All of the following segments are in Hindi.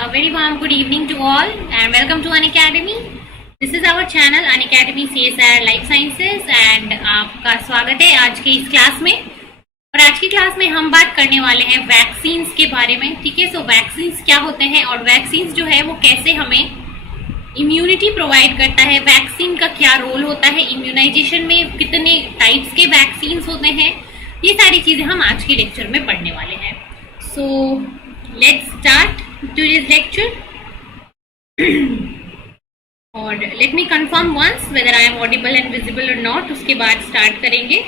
A very warm good evening to all and welcome to Unacademy. This is our channel Unacademy CSIR Life Sciences and आपका स्वागत है आज के इस क्लास में। और आज की क्लास में हम बात करने वाले हैं वैक्सीन्स के बारे में। ठीक है, सो वैक्सीन्स क्या होते हैं और वैक्सीन्स जो है वो कैसे हमें इम्यूनिटी प्रोवाइड करता है, वैक्सीन का क्या रोल होता है, इम्यूनाइजेशन में कितने टाइप्स के वैक्सीन्स होते हैं, ये सारी चीजें हम आज के लेक्चर में पढ़ने वाले हैं। So let's start today's lecture. और let me confirm once whether I am audible and visible or not. उसके बाद start करेंगे।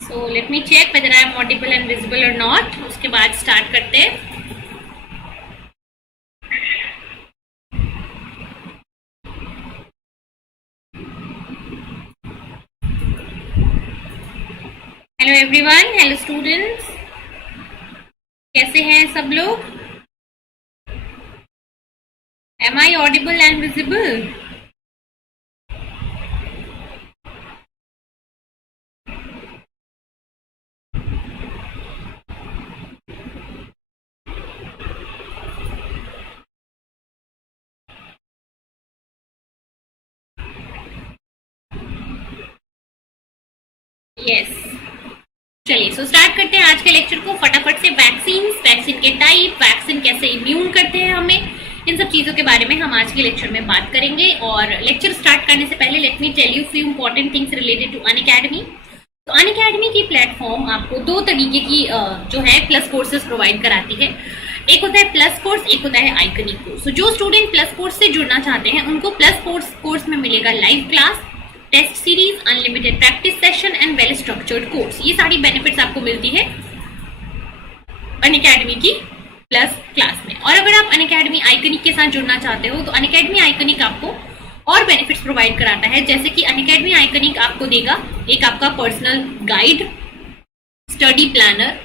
So let me check whether I am audible and visible or not. उसके बाद start करते हैं। Hello everyone, hello students. कैसे हैं सब लोग? Am I audible and visible? Yes, चलिए सो स्टार्ट करते हैं आज के लेक्चर को फटाफट से। वैक्सीन के टाइप, वैक्सीन कैसे इम्यून करते हैं हमें, इन सब चीजों के बारे में हम आज के लेक्चर में बात करेंगे। और लेक्चर स्टार्ट करने से पहले let me tell you few important things related to Unacademy. तो अनअकैडमी की प्लेटफॉर्म आपको दो तरीके की जो है प्लस कोर्सेज प्रोवाइड कराती है। एक होता है प्लस कोर्स, एक होता है आइकनिक कोर्स। तो जो स्टूडेंट प्लस कोर्स से जुड़ना चाहते हैं उनको प्लस कोर्स में मिलेगा live class, test series, unlimited practice session and well structured course. ये सारी बेनिफिट्स आपको मिलती है अनअकैडमी की प्लस क्लास में। और अगर आप अनअकैडमी आइकनिक के साथ जुड़ना चाहते हो तो अनअकैडमी आइकनिक आपको और बेनिफिट्स प्रोवाइड कराता है। जैसे कि अनअकैडमी आइकनिक आपको देगा एक आपका personal guide, study planner,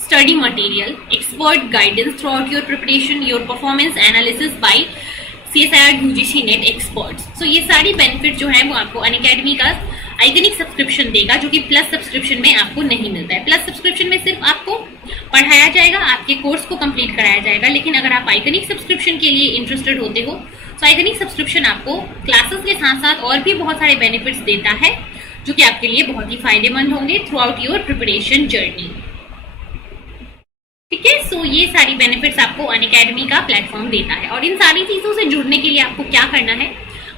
study material, expert guidance throughout your preparation, your performance analysis by CSIR UGC NET experts. So ये सारी बेनिफिट जो है वो आपको अनअकैडमी का आइकनिक सब्सक्रिप्शन देगा, जो कि प्लस सब्सक्रिप्शन में आपको नहीं मिलता है। प्लस सब्सक्रिप्शन में सिर्फ आपको पढ़ाया जाएगा, आपके कोर्स को कंप्लीट कराया जाएगा। लेकिन अगर आप आइकनिक सब्सक्रिप्शन के लिए इंटरेस्टेड होते हो तो आइकनिक सब्सक्रिप्शन आपको क्लासेस के साथ साथ और भी बहुत सारे बेनिफिट्स देता है, जो कि आपके लिए बहुत ही फायदेमंद होंगे through out your preparation journey. ठीक है, सो ये सारी बेनिफिट्स आपको अनअकैडमी का प्लेटफॉर्म देता है। और इन सारी चीजों से जुड़ने के लिए आपको क्या करना है,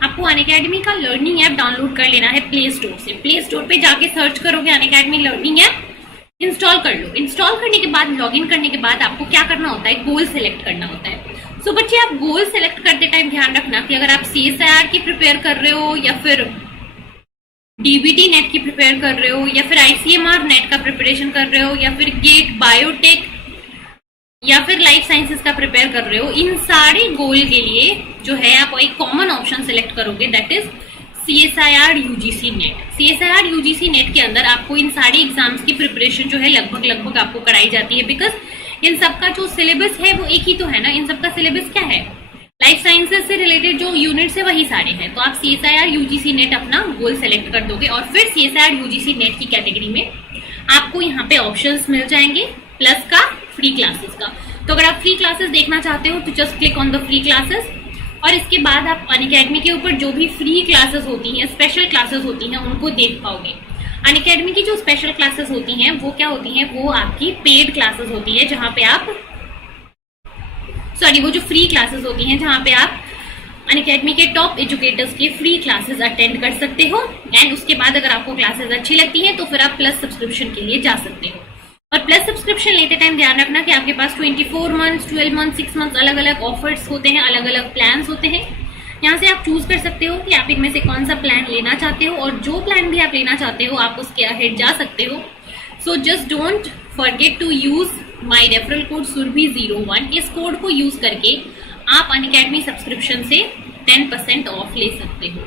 आपको अनअकैडमी का लर्निंग ऐप डाउनलोड कर लेना है प्ले स्टोर से। प्ले स्टोर पे जाके सर्च करोगे अनअकैडमी लर्निंग ऐप, इंस्टॉल कर लो। इंस्टॉल करने के बाद, लॉगिन करने के बाद आपको क्या करना होता है, गोल सेलेक्ट करना होता है। सो बच्चे, आप गोल सेलेक्ट करते टाइम ध्यान रखना कि अगर आप CSIR की प्रिपेयर कर रहे हो या फिर DBT नेट की प्रिपेयर कर रहे हो या फिर ICMR नेट का प्रिपरेशन कर रहे हो या फिर गेट, बायोटेक या फिर लाइफ साइंसेस का प्रिपेयर कर रहे हो, इन सारे गोल के लिए जो है आप एक कॉमन ऑप्शन सेलेक्ट करोगे, that is CSIR UGC net. CSIR UGC net के अंदर आपको इन सारे एग्जाम्स की प्रिपरेशन जो है लगभग आपको कराई जाती है। बिकॉज इन सबका जो सिलेबस है वो एक ही तो है ना। इन सबका सिलेबस क्या है, लाइफ साइंसेस से रिलेटेड जो यूनिट्स है वही सारे हैं। तो आप CSIR UGC नेट अपना गोल सेलेक्ट कर दोगे और फिर CSIR UGC नेट की कैटेगरी में आपको यहाँ पे ऑप्शंस मिल जाएंगे प्लस का, फ्री क्लासेस का। तो अगर आप फ्री क्लासेस देखना चाहते हो तो just click on the free classes और इसके बाद आप अनअकैडमी के ऊपर जो भी फ्री क्लासेस होती हैं, स्पेशल क्लासेस होती हैं, उनको देख पाओगे। अनअकैडमी की जो स्पेशल क्लासेस होती हैं वो क्या होती हैं, वो आपकी पेड क्लासेस होती है, जहां पे आप वो जो फ्री क्लासेस होती हैं जहां पे आप अनअकैडमी के टॉप एजुकेटर्स के फ्री क्लासेस अटेंड कर सकते हो। एंड उसके बाद अगर आपको क्लासेस अच्छी लगती हैं तो फिर आप प्लस सब्सक्रिप्शन के लिए जा सकते हो। और प्लस सब्सक्रिप्शन लेते टाइम ध्यान रखना कि आपके पास 24 मंथ्स, 12 मंथ्स, 6 मंथ्स अलग अलग ऑफर्स होते हैं, अलग अलग प्लान्स होते हैं। यहाँ से आप चूज कर सकते हो कि आप इनमें से कौन सा प्लान लेना चाहते हो, और जो प्लान भी आप लेना चाहते हो आप उसके अहेड जा सकते हो। So just don't forget to use my referral code surbi01। इस कोड को यूज करके आप अनअकैडमी सब्सक्रिप्शन से 10% ऑफ ले सकते हो।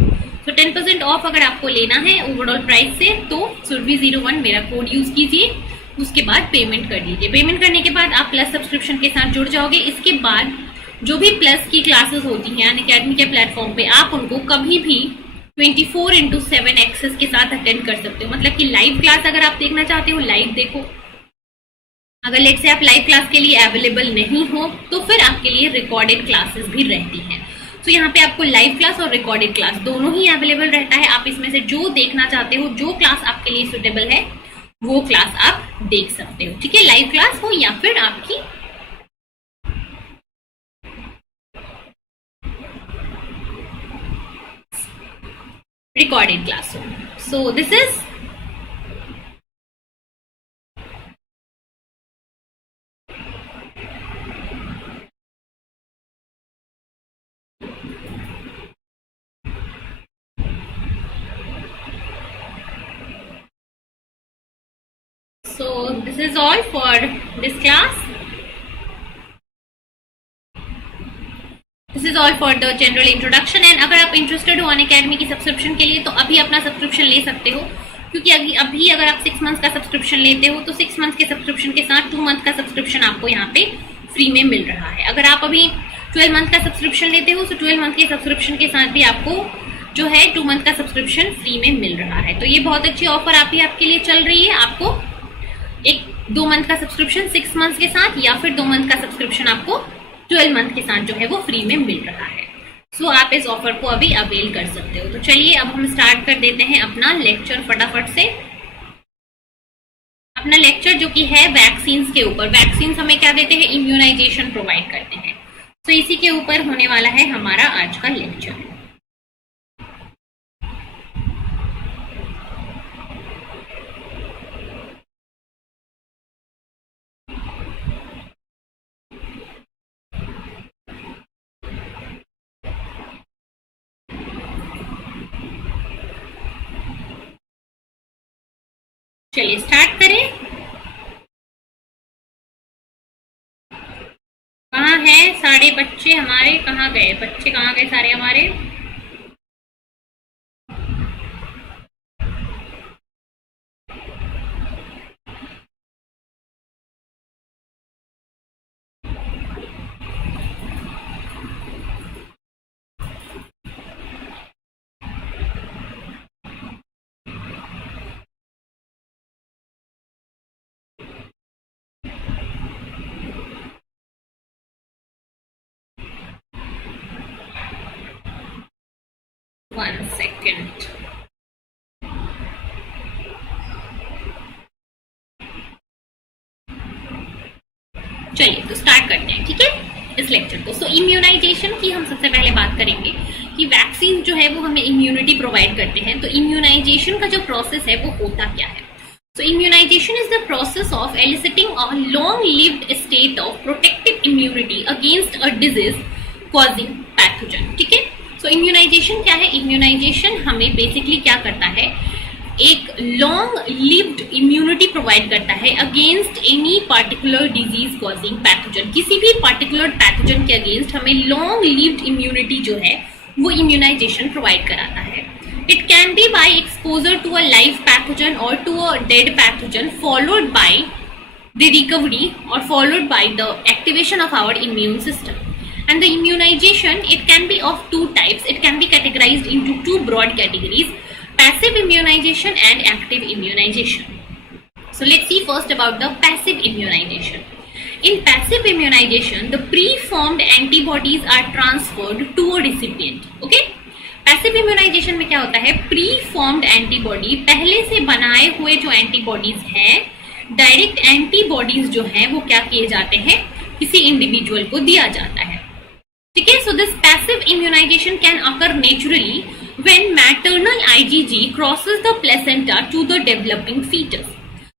तो 10% ऑफ अगर आपको लेना है ओवरऑल प्राइस से तो surbi01 मेरा कोड यूज कीजिए उसके बाद पेमेंट कर दीजिए। पेमेंट करने के बाद आप प्लस सब्सक्रिप्शन के साथ जुड़ जाओगे। इसके बाद जो भी प्लस की क्लासेस होती हैं अनअकैडमी के प्लेटफॉर्म पे, आप उनको कभी भी 24/7 एक्सेस के साथ अटेंड कर सकते हो। मतलब कि लाइव क्लास अगर आप देखना चाहते हो लाइव देखो, अगर लेट से आप लाइव क्लास के लिए अवेलेबल नहीं हो तो फिर आपके लिए रिकॉर्डेड क्लासेस भी रहती हैं। तो यहाँ पे आपको लाइव क्लास और रिकॉर्डेड क्लास दोनों ही अवेलेबल रहता है। आप इसमें से जो देखना चाहते हो, जो क्लास आपके लिए सुटेबल है वो क्लास आप देख सकते हो। ठीक है, लाइव क्लास हो या फिर आपकी रिकॉर्डेड क्लास हो। So this is So this is all for this class. This is all for the general introduction and अगर आप इंटरेस्टेड हो अनअकैडमी की सब्सक्रिप्शन के लिए तो अभी अपना सब्सक्रिप्शन ले सकते हो, क्योंकि अभी अगर आप 6 मंथ का सब्सक्रिप्शन लेते हो तो 6 मंथ के सब्सक्रिप्शन के साथ 2 मंथ का सब्सक्रिप्शन आपको यहाँ पे फ्री में मिल रहा है। अगर आप अभी 12 मंथ का सब्सक्रिप्शन लेते हो तो 12 मंथ के सब्सक्रिप्शन के साथ भी आपको जो है 2 मंथ का सब्सक्रिप्शन फ्री में मिल रहा है। तो ये बहुत अच्छी ऑफर आपके लिए चल रही है। आपको एक 2 मंथ का सब्सक्रिप्शन 6 मंथ के साथ या फिर 2 मंथ का सब्सक्रिप्शन आपको 12 मंथ के साथ जो है वो फ्री में मिल रहा है। सो आप इस ऑफर को अभी अवेल कर सकते हो। तो चलिए अब हम स्टार्ट कर देते हैं अपना लेक्चर फटाफट से। अपना लेक्चर जो कि है वैक्सीन्स के ऊपर। वैक्सीन्स हमें क्या देते हैं? इम्यूनाइजेशन प्रोवाइड करते हैं। तो इसी के ऊपर होने वाला है हमारा आज का लेक्चर। चलिए स्टार्ट करें। कहाँ हैं सारे बच्चे हमारे? कहाँ गए बच्चे? कहाँ गए सारे हमारे? One second. चलिए तो स्टार्ट करते हैं, ठीक है, इस लेक्चर को। सो इम्यूनाइजेशन की हम सबसे पहले बात करेंगे कि वैक्सीन जो है वो हमें इम्यूनिटी प्रोवाइड करते हैं। तो इम्यूनाइजेशन का जो प्रोसेस है वो होता क्या है? So immunization is the process of eliciting a long-lived state of protective immunity against a disease causing pathogen. ठीक है, so immunization क्या है? immunization हमें basically क्या करता है? एक long-lived immunity provide करता है against any particular disease causing pathogen. किसी भी particular pathogen के against हमें long-lived immunity जो है वो immunization provide कराता है। It can be by exposure to a live pathogen or to a dead pathogen followed by the recovery or followed by the activation of our immune system. And the immunization, it can be of two types. It can be categorized into two broad categories, passive immunization and active immunization. So let's see first about the passive immunization. In passive immunization, the preformed antibodies are transferred to a recipient. Okay? Passive immunisation में क्या होता है? प्री फॉर्म्ड एंटीबॉडी, पहले से बनाए हुए जो एंटीबॉडीज हैं, डायरेक्ट एंटीबॉडीज जो हैं वो क्या किए जाते हैं? किसी इंडिविजुअल को दिया जाता है। ठीक है, so this passive immunisation can occur naturally when maternal IgG crosses the placenta to the developing foetus.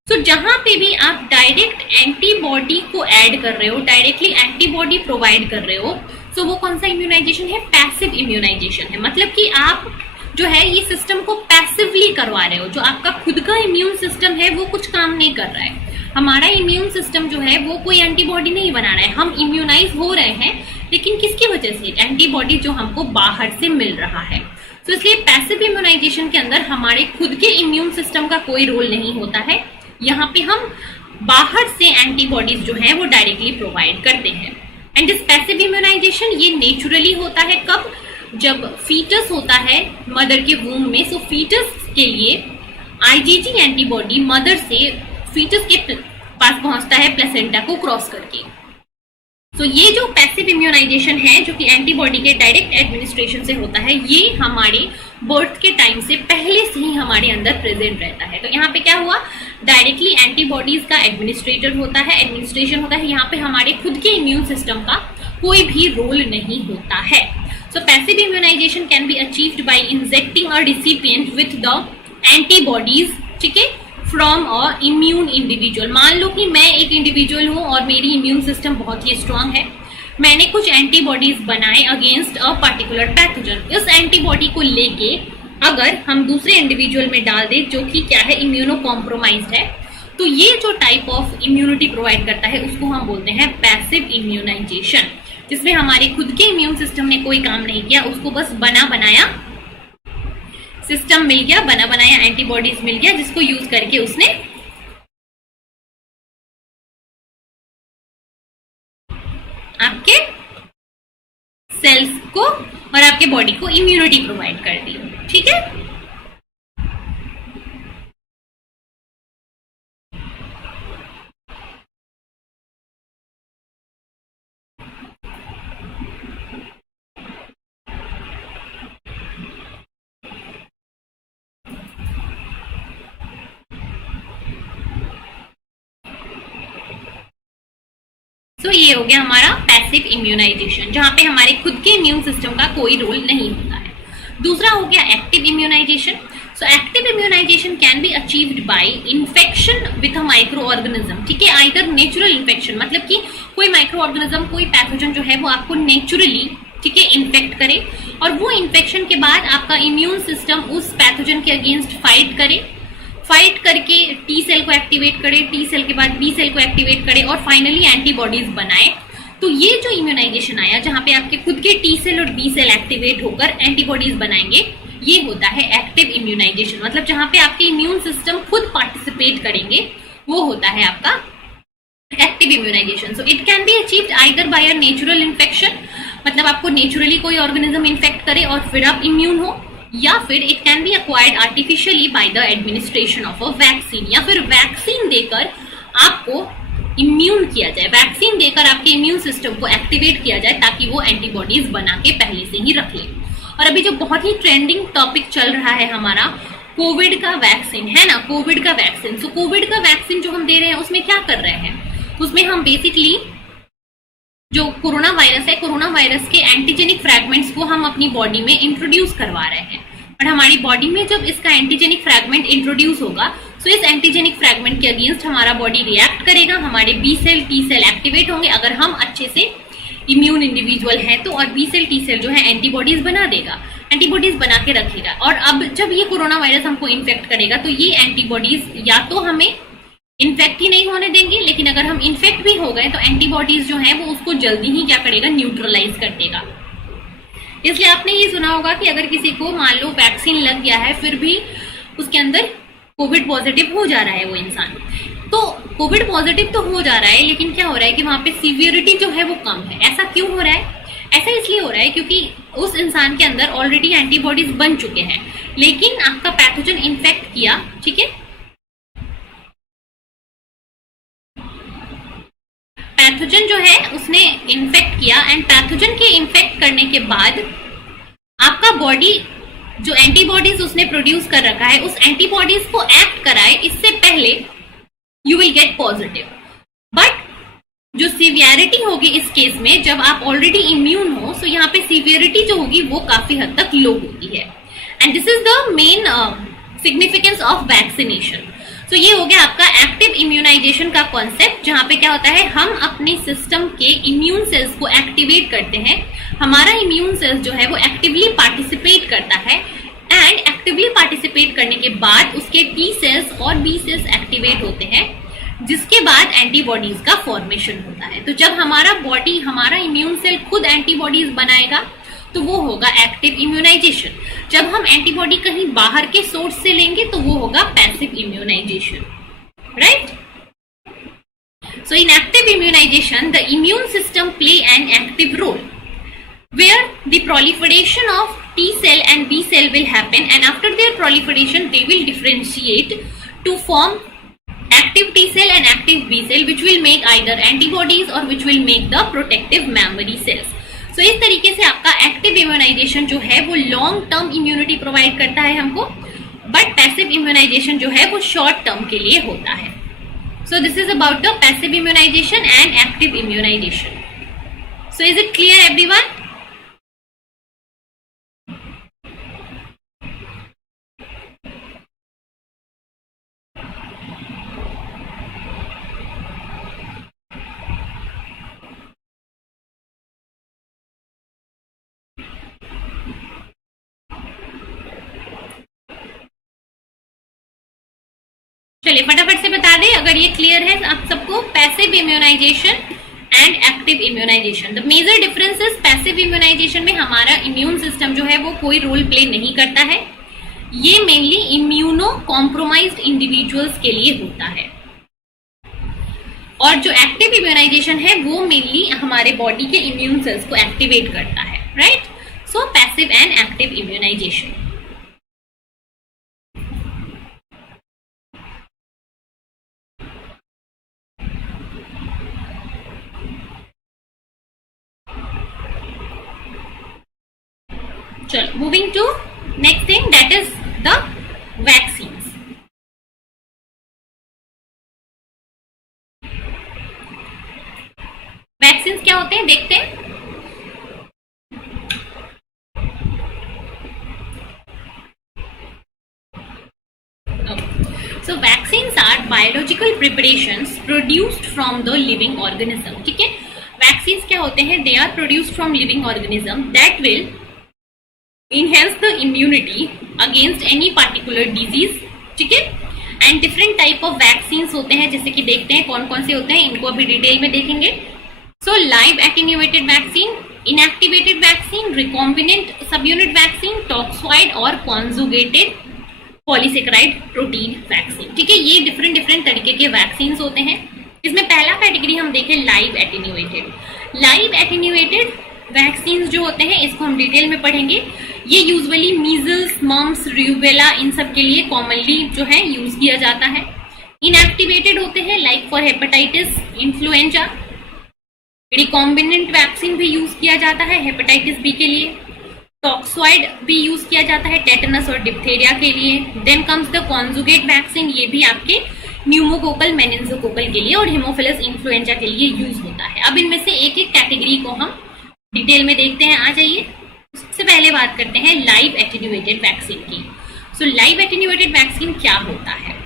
तो जहां पे भी आप डायरेक्ट एंटीबॉडी को ऐड कर रहे हो, डायरेक्टली एंटीबॉडी प्रोवाइड कर रहे हो, तो वो कौन सा इम्यूनाइजेशन है? पैसिव इम्यूनाइजेशन है। मतलब कि आप जो है ये सिस्टम को पैसिवली करवा रहे हो। जो आपका खुद का इम्यून सिस्टम है वो कुछ काम नहीं कर रहा है। हमारा इम्यून सिस्टम जो है वो कोई एंटीबॉडी नहीं बना रहा है। हम इम्यूनाइज हो रहे हैं, लेकिन किसकी वजह से? एंटीबॉडी जो हमको बाहर से मिल रहा है। तो इसलिए पैसिव इम्यूनाइजेशन के अंदर हमारे खुद के इम्यून सिस्टम का कोई रोल नहीं होता है। यहाँ पे हम बाहर से एंटीबॉडीज जो है वो डायरेक्टली प्रोवाइड करते हैं। एंड दिस पैसिव इम्यूनाइजेशन ये नेचुरली होता है कब, जब फीटस होता है मदर के वूम में। सो फीटस के लिए आईजीजी एंटीबॉडी मदर से फीटस के पास पहुंचता है प्लेसेंटा को क्रॉस करके। तो ये जो पैसिव इम्यूनाइजेशन है जो कि एंटीबॉडी के डायरेक्ट एडमिनिस्ट्रेशन से होता है, ये हमारे बर्थ के टाइम से पहले से ही हमारे अंदर प्रेजेंट रहता है। तो यहाँ पे क्या हुआ, डायरेक्टली एंटीबॉडीज का एडमिनिस्ट्रेशन होता है। यहाँ पे हमारे खुद के इम्यून सिस्टम का कोई भी रोल नहीं होता है। So passive immunisation can be achieved by injecting a recipient with the antibodies, ठीक है, फ्रॉम अ इम्यून इंडिविजुअल। मान लो कि मैं एक इंडिविजुअल हूं और मेरी इम्यून सिस्टम बहुत ही स्ट्रांग है, मैंने कुछ एंटीबॉडीज बनाए अगेंस्ट अ पर्टिकुलर पैथोजन। इस एंटीबॉडी को लेके अगर हम दूसरे इंडिविजुअल में डाल दें जो कि क्या है, इम्यूनो कॉम्प्रोमाइज्ड है, तो ये जो टाइप ऑफ इम्यूनिटी प्रोवाइड करता है उसको हम बोलते हैं पैसिव इम्यूनाइजेशन, जिसमें हमारे खुद के इम्यून सिस्टम ने कोई काम नहीं किया, उसको बस बना बनाया सिस्टम मिल गया, बना बनाया एंटीबॉडीज मिल गया, जिसको यूज करके उसने आपके सेल्स को और आपके बॉडी को इम्यूनिटी प्रोवाइड कर दी। ठीक है, तो ये हो गया हमारा पैसिव इम्यूनाइजेशन, जहां पे हमारे खुद के इम्यून सिस्टम का कोई रोल नहीं होता है। दूसरा हो गया active immunisation. So active immunisation can be achieved by infection with a microorganism. ठीक है, आइदर नेचुरल इन्फेक्शन, मतलब कि कोई माइक्रो ऑर्गेनिज्म, कोई पैथोजन जो है वो आपको नेचुरली, ठीक है, इन्फेक्ट करे, और वो इन्फेक्शन के बाद आपका इम्यून सिस्टम उस पैथोजन के अगेंस्ट फाइट करके टी सेल को एक्टिवेट करे, टी सेल के बाद बी सेल को एक्टिवेट करे और फाइनली एंटीबॉडीज बनाए। तो ये जो इम्यूनाइजेशन आया जहां पे आपके खुद के टी सेल और बी सेल एक्टिवेट होकर एंटीबॉडीज बनाएंगे, ये होता है एक्टिव इम्यूनाइजेशन। मतलब जहां पे आपके इम्यून सिस्टम खुद पार्टिसिपेट करेंगे, वो होता है आपका active immunisation. So it can be achieved either by a natural infection, मतलब आपको नेचुरली कोई ऑर्गेनिज्म इन्फेक्ट करे और फिर आप इम्यून हो, या फिर it can B acquired artificially by the administration of a vaccine, या फिर वैक्सीन देकर आपको इम्यून किया जाए, वैक्सीन देकर आपके इम्यून सिस्टम को एक्टिवेट किया जाए ताकि वो एंटीबॉडीज बना के पहले से ही रख ले। और अभी जो बहुत ही ट्रेंडिंग टॉपिक चल रहा है हमारा, कोविड का वैक्सीन है ना, कोविड का वैक्सीन। सो कोविड का वैक्सीन जो हम दे रहे हैं उसमें क्या कर रहे हैं, उसमें हम बेसिकली जो कोरोना वायरस है, कोरोना वायरस के एंटीजेनिक फ्रैगमेंट्स को हम अपनी बॉडी में इंट्रोड्यूस करवा रहे हैं। और हमारी बॉडी में जब इसका एंटीजेनिक फ्रैगमेंट इंट्रोड्यूस होगा, तो इस एंटीजेनिक फ्रैगमेंट के अगेंस्ट हमारा बॉडी रिएक्ट करेगा, हमारे B cell T cell activate होंगे अगर हम अच्छे से इम्यून इंडिविजुअल हैं तो, और बी सेल टी सेल जो है एंटीबॉडीज बना देगा, एंटीबॉडीज बना के रखेगा। और अब जब ये कोरोना वायरस हमको इन्फेक्ट करेगा तो ये एंटीबॉडीज या तो हमें इन्फेक्ट ही नहीं होने देंगे, लेकिन अगर हम इन्फेक्ट भी हो गए तो एंटीबॉडीज जो है वो उसको जल्दी ही क्या करेगा, न्यूट्रलाइज कर देगा। इसलिए आपने ये सुना होगा कि अगर किसी को मान लो वैक्सीन लग गया है फिर भी उसके अंदर कोविड पॉजिटिव हो जा रहा है वो इंसान, तो कोविड पॉजिटिव तो हो जा रहा है, लेकिन क्या हो रहा है कि वहां पे सीवियरिटी जो है वो कम है। ऐसा क्यों हो रहा है? ऐसा इसलिए हो रहा है क्योंकि उस इंसान के अंदर ऑलरेडी एंटीबॉडीज बन चुके हैं, लेकिन आपका पैथोजन इन्फेक्ट किया, ठीक है, पैथोजन जो है उसने इन्फेक्ट किया, एंड पैथोजन के इन्फेक्ट करने के बाद आपका बॉडी जो एंटीबॉडीज उसने प्रोड्यूस कर रखा है, उस एंटीबॉडीज को एक्ट कराए इससे पहले you will get positive. But जो सीवियरिटी होगी इस केस में, जब आप ऑलरेडी इम्यून हो, सो यहाँ पे सीवियरिटी जो होगी वो काफी हद तक लो होती है। And this is the main significance of vaccination. तो ये हो गया आपका एक्टिव इम्यूनाइजेशन का कॉन्सेप्ट, जहां पे क्या होता है, हम अपने सिस्टम के इम्यून सेल्स को एक्टिवेट करते हैं। हमारा इम्यून सेल्स जो है वो एक्टिवली पार्टिसिपेट करता है, एंड एक्टिवली पार्टिसिपेट करने के बाद उसके टी सेल्स और बी सेल्स एक्टिवेट होते हैं, जिसके बाद एंटीबॉडीज का फॉर्मेशन होता है। तो जब हमारा बॉडी, हमारा इम्यून सेल खुद एंटीबॉडीज बनाएगा तो वो होगा एक्टिव इम्यूनाइजेशन। जब हम एंटीबॉडी कहीं बाहर के सोर्स से लेंगे तो वो होगा passive immunisation. right? So in active immunization, the immune system play an active role where the proliferation of T cell and B cell will happen, and after their proliferation they will differentiate to form active T cell and active B cell, which will make either antibodies or which will make the protective memory cells. So इस तरीके से आपका एक्टिव इम्यूनाइजेशन जो है वो लॉन्ग टर्म इम्यूनिटी प्रोवाइड करता है हमको, बट पैसिव इम्यूनाइजेशन जो है वो शॉर्ट टर्म के लिए होता है. So this is about the passive immunization and active immunization. So is it clear everyone? चलिए फटाफट से बता दें अगर ये क्लियर है आप सबको. Passive immunisation and active immunisation, the major differences, passive immunisation में हमारा इम्यून सिस्टम जो है वो कोई रोल प्ले नहीं करता है. ये मेनली इम्यूनो कॉम्प्रोमाइज्ड इंडिविजुअल्स के लिए होता है. और जो एक्टिव इम्यूनाइजेशन है वो मेनली हमारे बॉडी के इम्यून सेल्स को एक्टिवेट करता है, right? So passive and active immunization. चलो moving to next thing, that is the vaccines. Vaccines क्या होते हैं देखते हैं. So vaccines are biological preparations produced from the living organism. ठीक है, वैक्सीन्स क्या होते हैं? They are produced from living organism that will enhance the immunity against any particular disease. ठीक है, and different type of vaccines होते हैं, जैसे कि देखते हैं कौन कौन से होते हैं, इनको अभी डिटेल में देखेंगे. सो live attenuated vaccine, inactivated vaccine, recombinant subunit vaccine, toxoid और कॉन्जुगेटेड पॉलीसेकेराइड प्रोटीन वैक्सीन. ठीक है, ये डिफरेंट तरीके के वैक्सीन होते हैं. इसमें पहला कैटेगरी हम देखें live attenuated. Live attenuated vaccine जो होते हैं इसको हम डिटेल में पढ़ेंगे. ये यूजुअली मीजल्स, मम्स, रूबेला इन सब के लिए कॉमनली जो है यूज किया जाता है. इनएक्टिवेटेड होते हैं like for hepatitis, influenza. Recombinant vaccine भी यूज किया जाता है हेपेटाइटिस बी के लिए. टॉक्सॉइड भी यूज किया जाता है टेटनस और डिप्थेरिया के लिए. Then comes the conjugate vaccine, ये भी आपके न्यूमोकोकल, मेनिंजोकोकल के लिए और हिमोफिलस इन्फ्लुएंजा के लिए यूज होता है. अब इनमें से एक एक कैटेगरी को हम डिटेल में देखते हैं. आ जाइए, सबसे पहले बात करते हैं लाइव एटेन्यूएटेड वैक्सीन की. सो लाइव एटेन्यूएटेड वैक्सीन क्या होता है?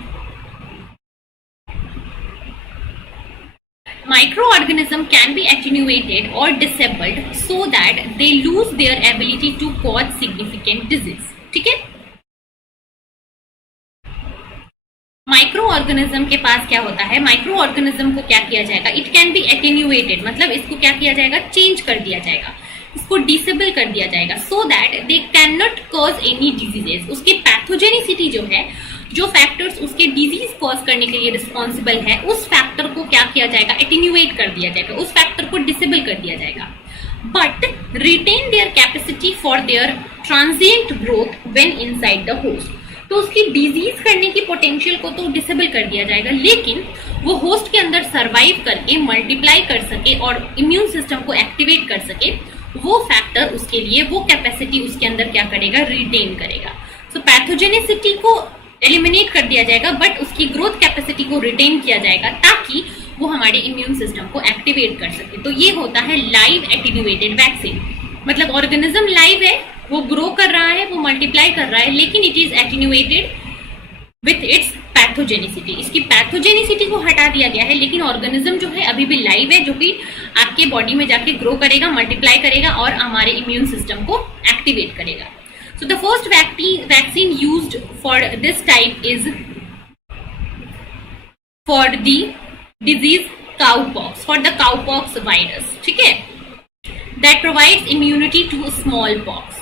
Microorganism can be attenuated or disabled so that they lose their ability to cause significant disease. ठीक है, माइक्रो ऑर्गेनिज्म के पास क्या होता है? माइक्रो ऑर्गेनिज्म को क्या किया जाएगा? इट कैन बी एटेन्यूएटेड, मतलब इसको क्या किया जाएगा? चेंज कर दिया जाएगा, इसको डिसेबल कर दिया जाएगा, so that they can not cause any diseases. उसकी पैथोजेनिसिटी जो है, जो फैक्टर्स उसके डिजीज कॉज करने के लिए रिस्पॉन्सिबल है, उस फैक्टर को क्या किया जाएगा? एटेन्यूएट कर दिया जाएगा, उस फैक्टर को डिसेबल कर दिया जाएगा, but retain their capacity for their transient growth when inside the host. तो उसकी डिजीज करने की पोटेंशियल को तो डिसेबल कर दिया जाएगा, लेकिन वो होस्ट के अंदर सर्वाइव करके मल्टीप्लाई कर सके और इम्यून सिस्टम को एक्टिवेट कर सके, वो फैक्टर उसके लिए, वो कैपेसिटी उसके अंदर क्या करेगा? रिटेन करेगा. सो पैथोजेनिसिटी को एलिमिनेट कर दिया जाएगा, बट उसकी ग्रोथ कैपेसिटी को रिटेन किया जाएगा ताकि वो हमारे इम्यून सिस्टम को एक्टिवेट कर सके. तो ये होता है लाइव एटेन्यूएटेड वैक्सीन. मतलब ऑर्गेनिज्म लाइव है, वो ग्रो कर रहा है, वो मल्टीप्लाई कर रहा है, लेकिन it is attenuated with its pathogenicity. इसकी पैथोजेनिसिटी को हटा दिया गया है, लेकिन ऑर्गेनिज्म जो है अभी भी लाइव है, जो कि आपके बॉडी में जाके ग्रो करेगा, मल्टीप्लाई करेगा और हमारे इम्यून सिस्टम को एक्टिवेट करेगा. So the first vaccine used for this type is for the disease cowpox, for the cowpox virus. ठीक है, that provides immunity to smallpox.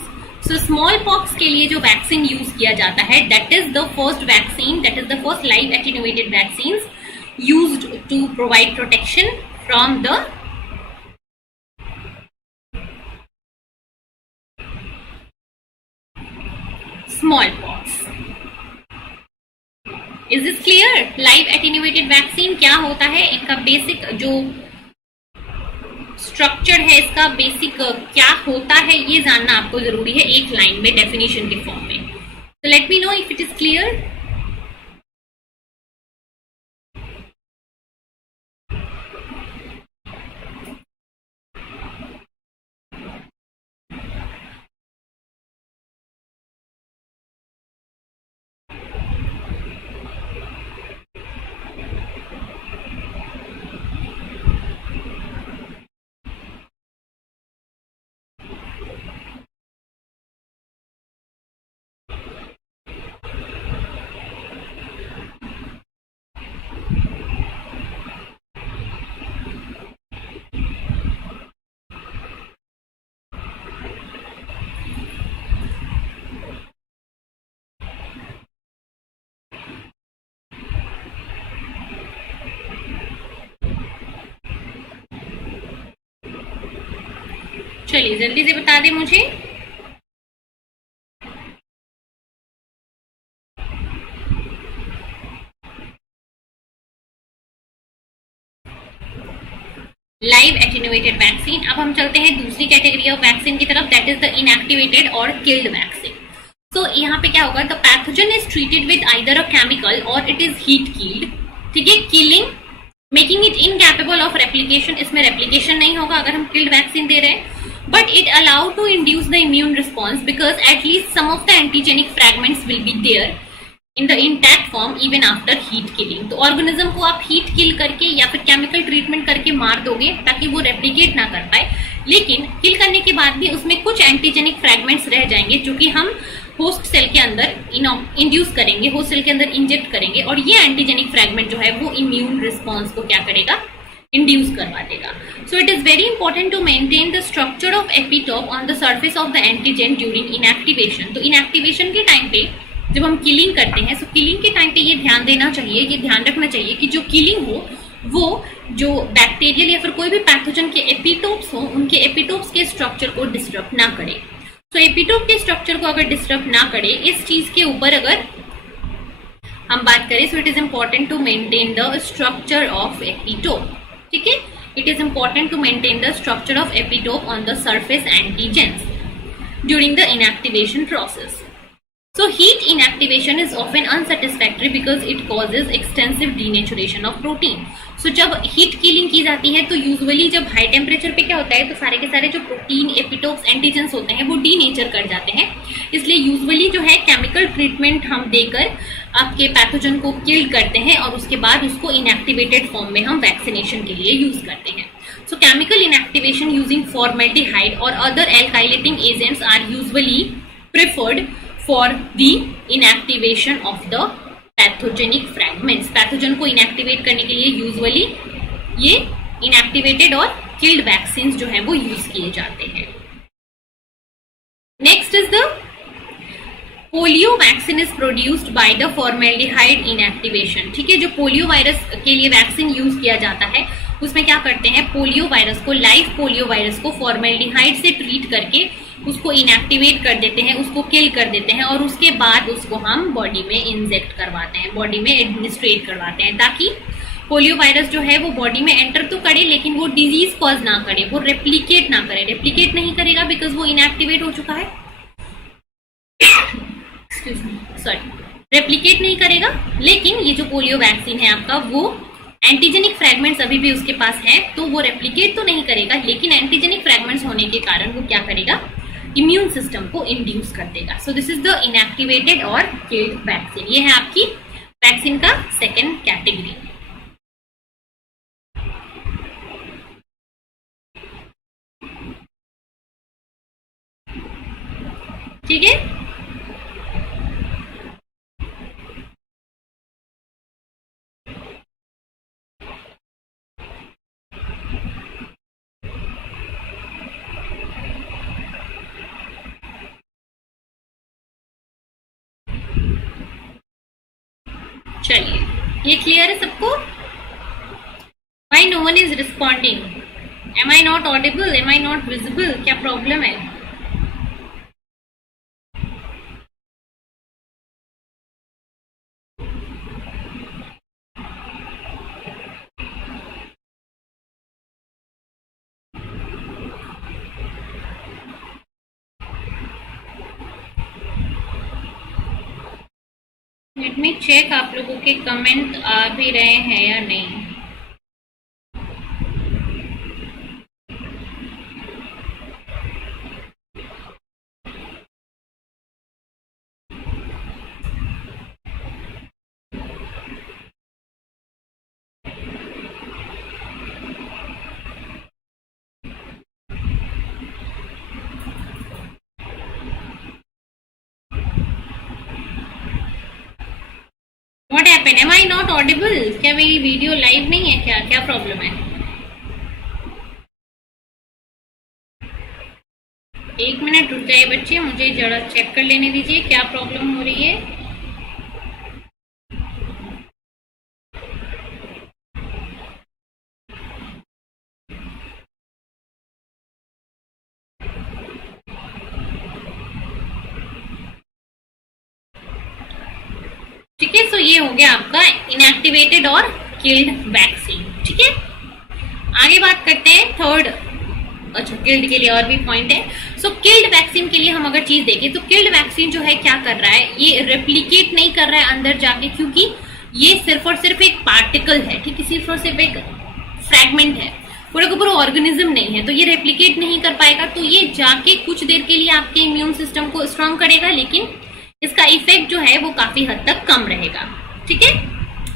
So smallpox के लिए जो वैक्सीन यूज किया जाता है, that is the first vaccine, that is the first live attenuated vaccines used to provide protection from the smallpox. Is this clear? Live attenuated vaccine क्या होता है, इनका बेसिक जो स्ट्रक्चर है, इसका बेसिक क्या होता है, ये जानना आपको जरूरी है एक लाइन में डेफिनेशन के फॉर्म में. So let me know if it is clear. चलिए जल्दी से बता दें मुझे. Live attenuated vaccine. अब हम चलते हैं दूसरी कैटेगरी ऑफ वैक्सीन की तरफ, दैट इज द इनएक्टिवेटेड और किल्ड वैक्सीन. तो यहाँ पे क्या होगा, the pathogen is treated with either a chemical और इट इज हीट किल्ड. ठीक है, killing making it incapable of replication. इसमें रेप्लिकेशन नहीं होगा अगर हम किल्ड वैक्सीन दे रहे हैं, but it allowed to induce the immune response because at least some of the antigenic fragments will be there in the intact form even after heat killing. तो ऑर्गेनिज्म को आप हीट किल करके या फिर केमिकल ट्रीटमेंट करके मार दोगे ताकि वो रेप्लिकेट ना कर पाए, लेकिन किल करने के बाद भी उसमें कुछ एंटीजेनिक फ्रैगमेंट्स रह जाएंगे जो कि हम होस्ट सेल के अंदर इंड्यूस करेंगे, होस्ट सेल के अंदर इंजेक्ट करेंगे, और ये एंटीजेनिक फ्रैगमेंट जो है वो इम्यून रिस्पॉन्स को क्या करेगा, इंड्यूस करवा देगा. So it is very important to maintain the structure of epitope on the surface of the antigen during inactivation. तो इनएक्टिवेशन के टाइम पे जब हम किलिंग करते हैं, सो किलिंग के टाइम पे ये ध्यान देना चाहिए, ये ध्यान रखना चाहिए कि जो किलिंग हो वो जो बैक्टीरियल या फिर कोई भी पैथोजन के एपिटोप्स हो, उनके एपिटोप्स के स्ट्रक्चर को डिस्टर्ब ना करे. तो एपिटोप के स्ट्रक्चर को अगर डिस्टर्ब ना करे, इस चीज के ऊपर अगर हम बात करें, so it is important to maintain the structure of epitope. ठीक है, it is important to maintain the structure of epitope on the surface antigens during the inactivation process. So heat inactivation is often unsatisfactory because it causes extensive denaturation of protein. So जब heat killing की जाती है तो यूजुअली जब हाई टेम्परेचर पे क्या होता है, तो सारे के सारे जो प्रोटीन एपिटोप्स एंटीजेंस होते हैं वो डीनेचर कर जाते हैं. इसलिए यूजुअली जो है केमिकल ट्रीटमेंट हम देकर आपके पैथोजन को किल करते हैं और उसके बाद उसको इनएक्टिवेटेड फॉर्म में हम वैक्सीनेशन के लिए यूज करते हैं. So chemical inactivation using formaldehyde or other alkylating agents are usually preferred for the inactivation of the pathogenic fragments. Pathogen को इनएक्टिवेट करने के लिए यूजुअली ये इनएक्टिवेटेड और किल्ड वैक्सीन जो है वो यूज किए जाते हैं. Next is the polio vaccine is produced by the formaldehyde inactivation. ठीक है, जो पोलियो वायरस के लिए वैक्सीन यूज किया जाता है उसमें क्या करते हैं, पोलियो वायरस को, लाइव पोलियो वायरस को फॉर्मेल्डिहाइड से ट्रीट करके उसको इनएक्टिवेट कर देते हैं, उसको किल कर देते हैं और उसके बाद उसको हम बॉडी में इंजेक्ट करवाते हैं, बॉडी में एडमिनिस्ट्रेट करवाते हैं, ताकि पोलियो वायरस जो है वो बॉडी में एंटर तो करे लेकिन वो डिजीज कॉज ना करे, वो रेप्लिकेट ना करे. रेप्लिकेट नहीं करेगा बिकॉज वो इनएक्टिवेट हो चुका है. सॉरी, रेप्लिकेट नहीं करेगा, लेकिन ये जो पोलियो वैक्सीन है आपका वो एंटीजेनिक फ्रैगमेंट्स अभी भी उसके पास है, तो वो रेप्लिकेट तो नहीं करेगा, लेकिन एंटीजेनिक फ्रैगमेंट्स होने के कारण वो क्या करेगा, इम्यून सिस्टम को इंड्यूस कर देगा. So this is the inactivated और किल्ड वैक्सीन. ये है आपकी वैक्सीन का सेकेंड कैटेगरी. ठीक है, चलिए ये क्लियर है सबको. No one is responding? Am I not audible? Am I not visible? क्या प्रॉब्लम है? लेट मी चेक आप लोगों के कमेंट आ भी रहे हैं या नहीं। What happen? Am I not audible? क्या मेरी वीडियो लाइव नहीं है क्या? क्या प्रॉब्लम है? एक मिनट रुक जाइए बच्चे, मुझे जरा चेक कर लेने दीजिए क्या प्रॉब्लम हो रही है। ठीक है, सो ये हो गया आपका इनएक्टिवेटेड और किल्ड वैक्सीन। ठीक है, आगे बात करते हैं थर्ड। अच्छा, किल्ड के लिए और भी पॉइंट है। सो किल्ड वैक्सीन के लिए हम अगर चीज देखें तो किल्ड वैक्सीन जो है क्या कर रहा है, ये रेप्लिकेट नहीं कर रहा है अंदर जाके, क्योंकि ये सिर्फ और सिर्फ एक पार्टिकल है। ठीक है, सिर्फ और सिर्फ एक फ्रैगमेंट है, पूरा का पूरा ऑर्गेनिज्म नहीं है, तो ये रेप्लिकेट नहीं कर पाएगा। तो ये जाके कुछ देर के लिए आपके इम्यून सिस्टम को स्ट्रांग करेगा, लेकिन इसका इफेक्ट जो है वो काफी हद तक कम रहेगा। ठीक है,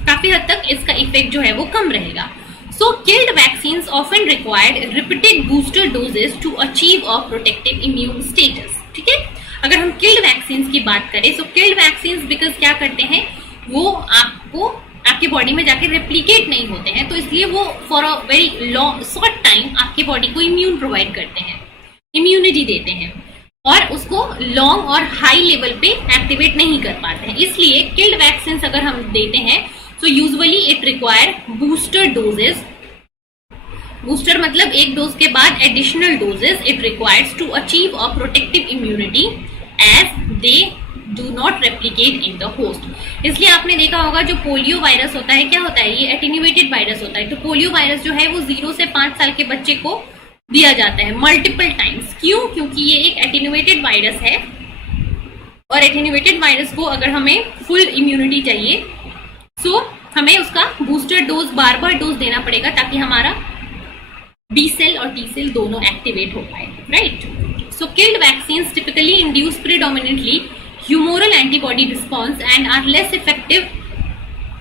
काफी हद तक इसका इफेक्ट जो है वो कम रहेगा। So killed vaccines often required repeated booster doses to achieve a protective immune status. ठीक है, अगर हम killed vaccines की बात करें, so killed vaccines because क्या करते हैं, वो आपको आपके बॉडी में जाके रेप्लिकेट नहीं होते हैं, तो इसलिए वो for a very long short time आपके बॉडी को इम्यून प्रोवाइड करते हैं, इम्यूनिटी देते हैं, और उसको लॉन्ग और हाई लेवल पे एक्टिवेट नहीं कर पाते हैं। इसलिए किल्ड वैक्सीन अगर हम देते हैं तो usually it require booster doses. Booster मतलब एक डोज के बाद additional doses it requires to achieve a protective immunity as they do not replicate in the host. इसलिए आपने देखा होगा जो पोलियो वायरस होता है, क्या होता है, ये एटेन्यूएटेड वायरस होता है। तो पोलियो वायरस जो है वो 0 से 5 साल के बच्चे को दिया जाता है मल्टीपल टाइम्स। क्यों? क्योंकि ये एक एटेन्यूएटेड वायरस है, और एटेन्यूएटेड वायरस को अगर हमें फुल इम्यूनिटी चाहिए सो हमें उसका बूस्टर डोज बार बार डोज देना पड़ेगा, ताकि हमारा बी सेल और टी सेल दोनों एक्टिवेट हो पाए। Right, so killed vaccine typically induce predominantly humoral antibody response and are less effective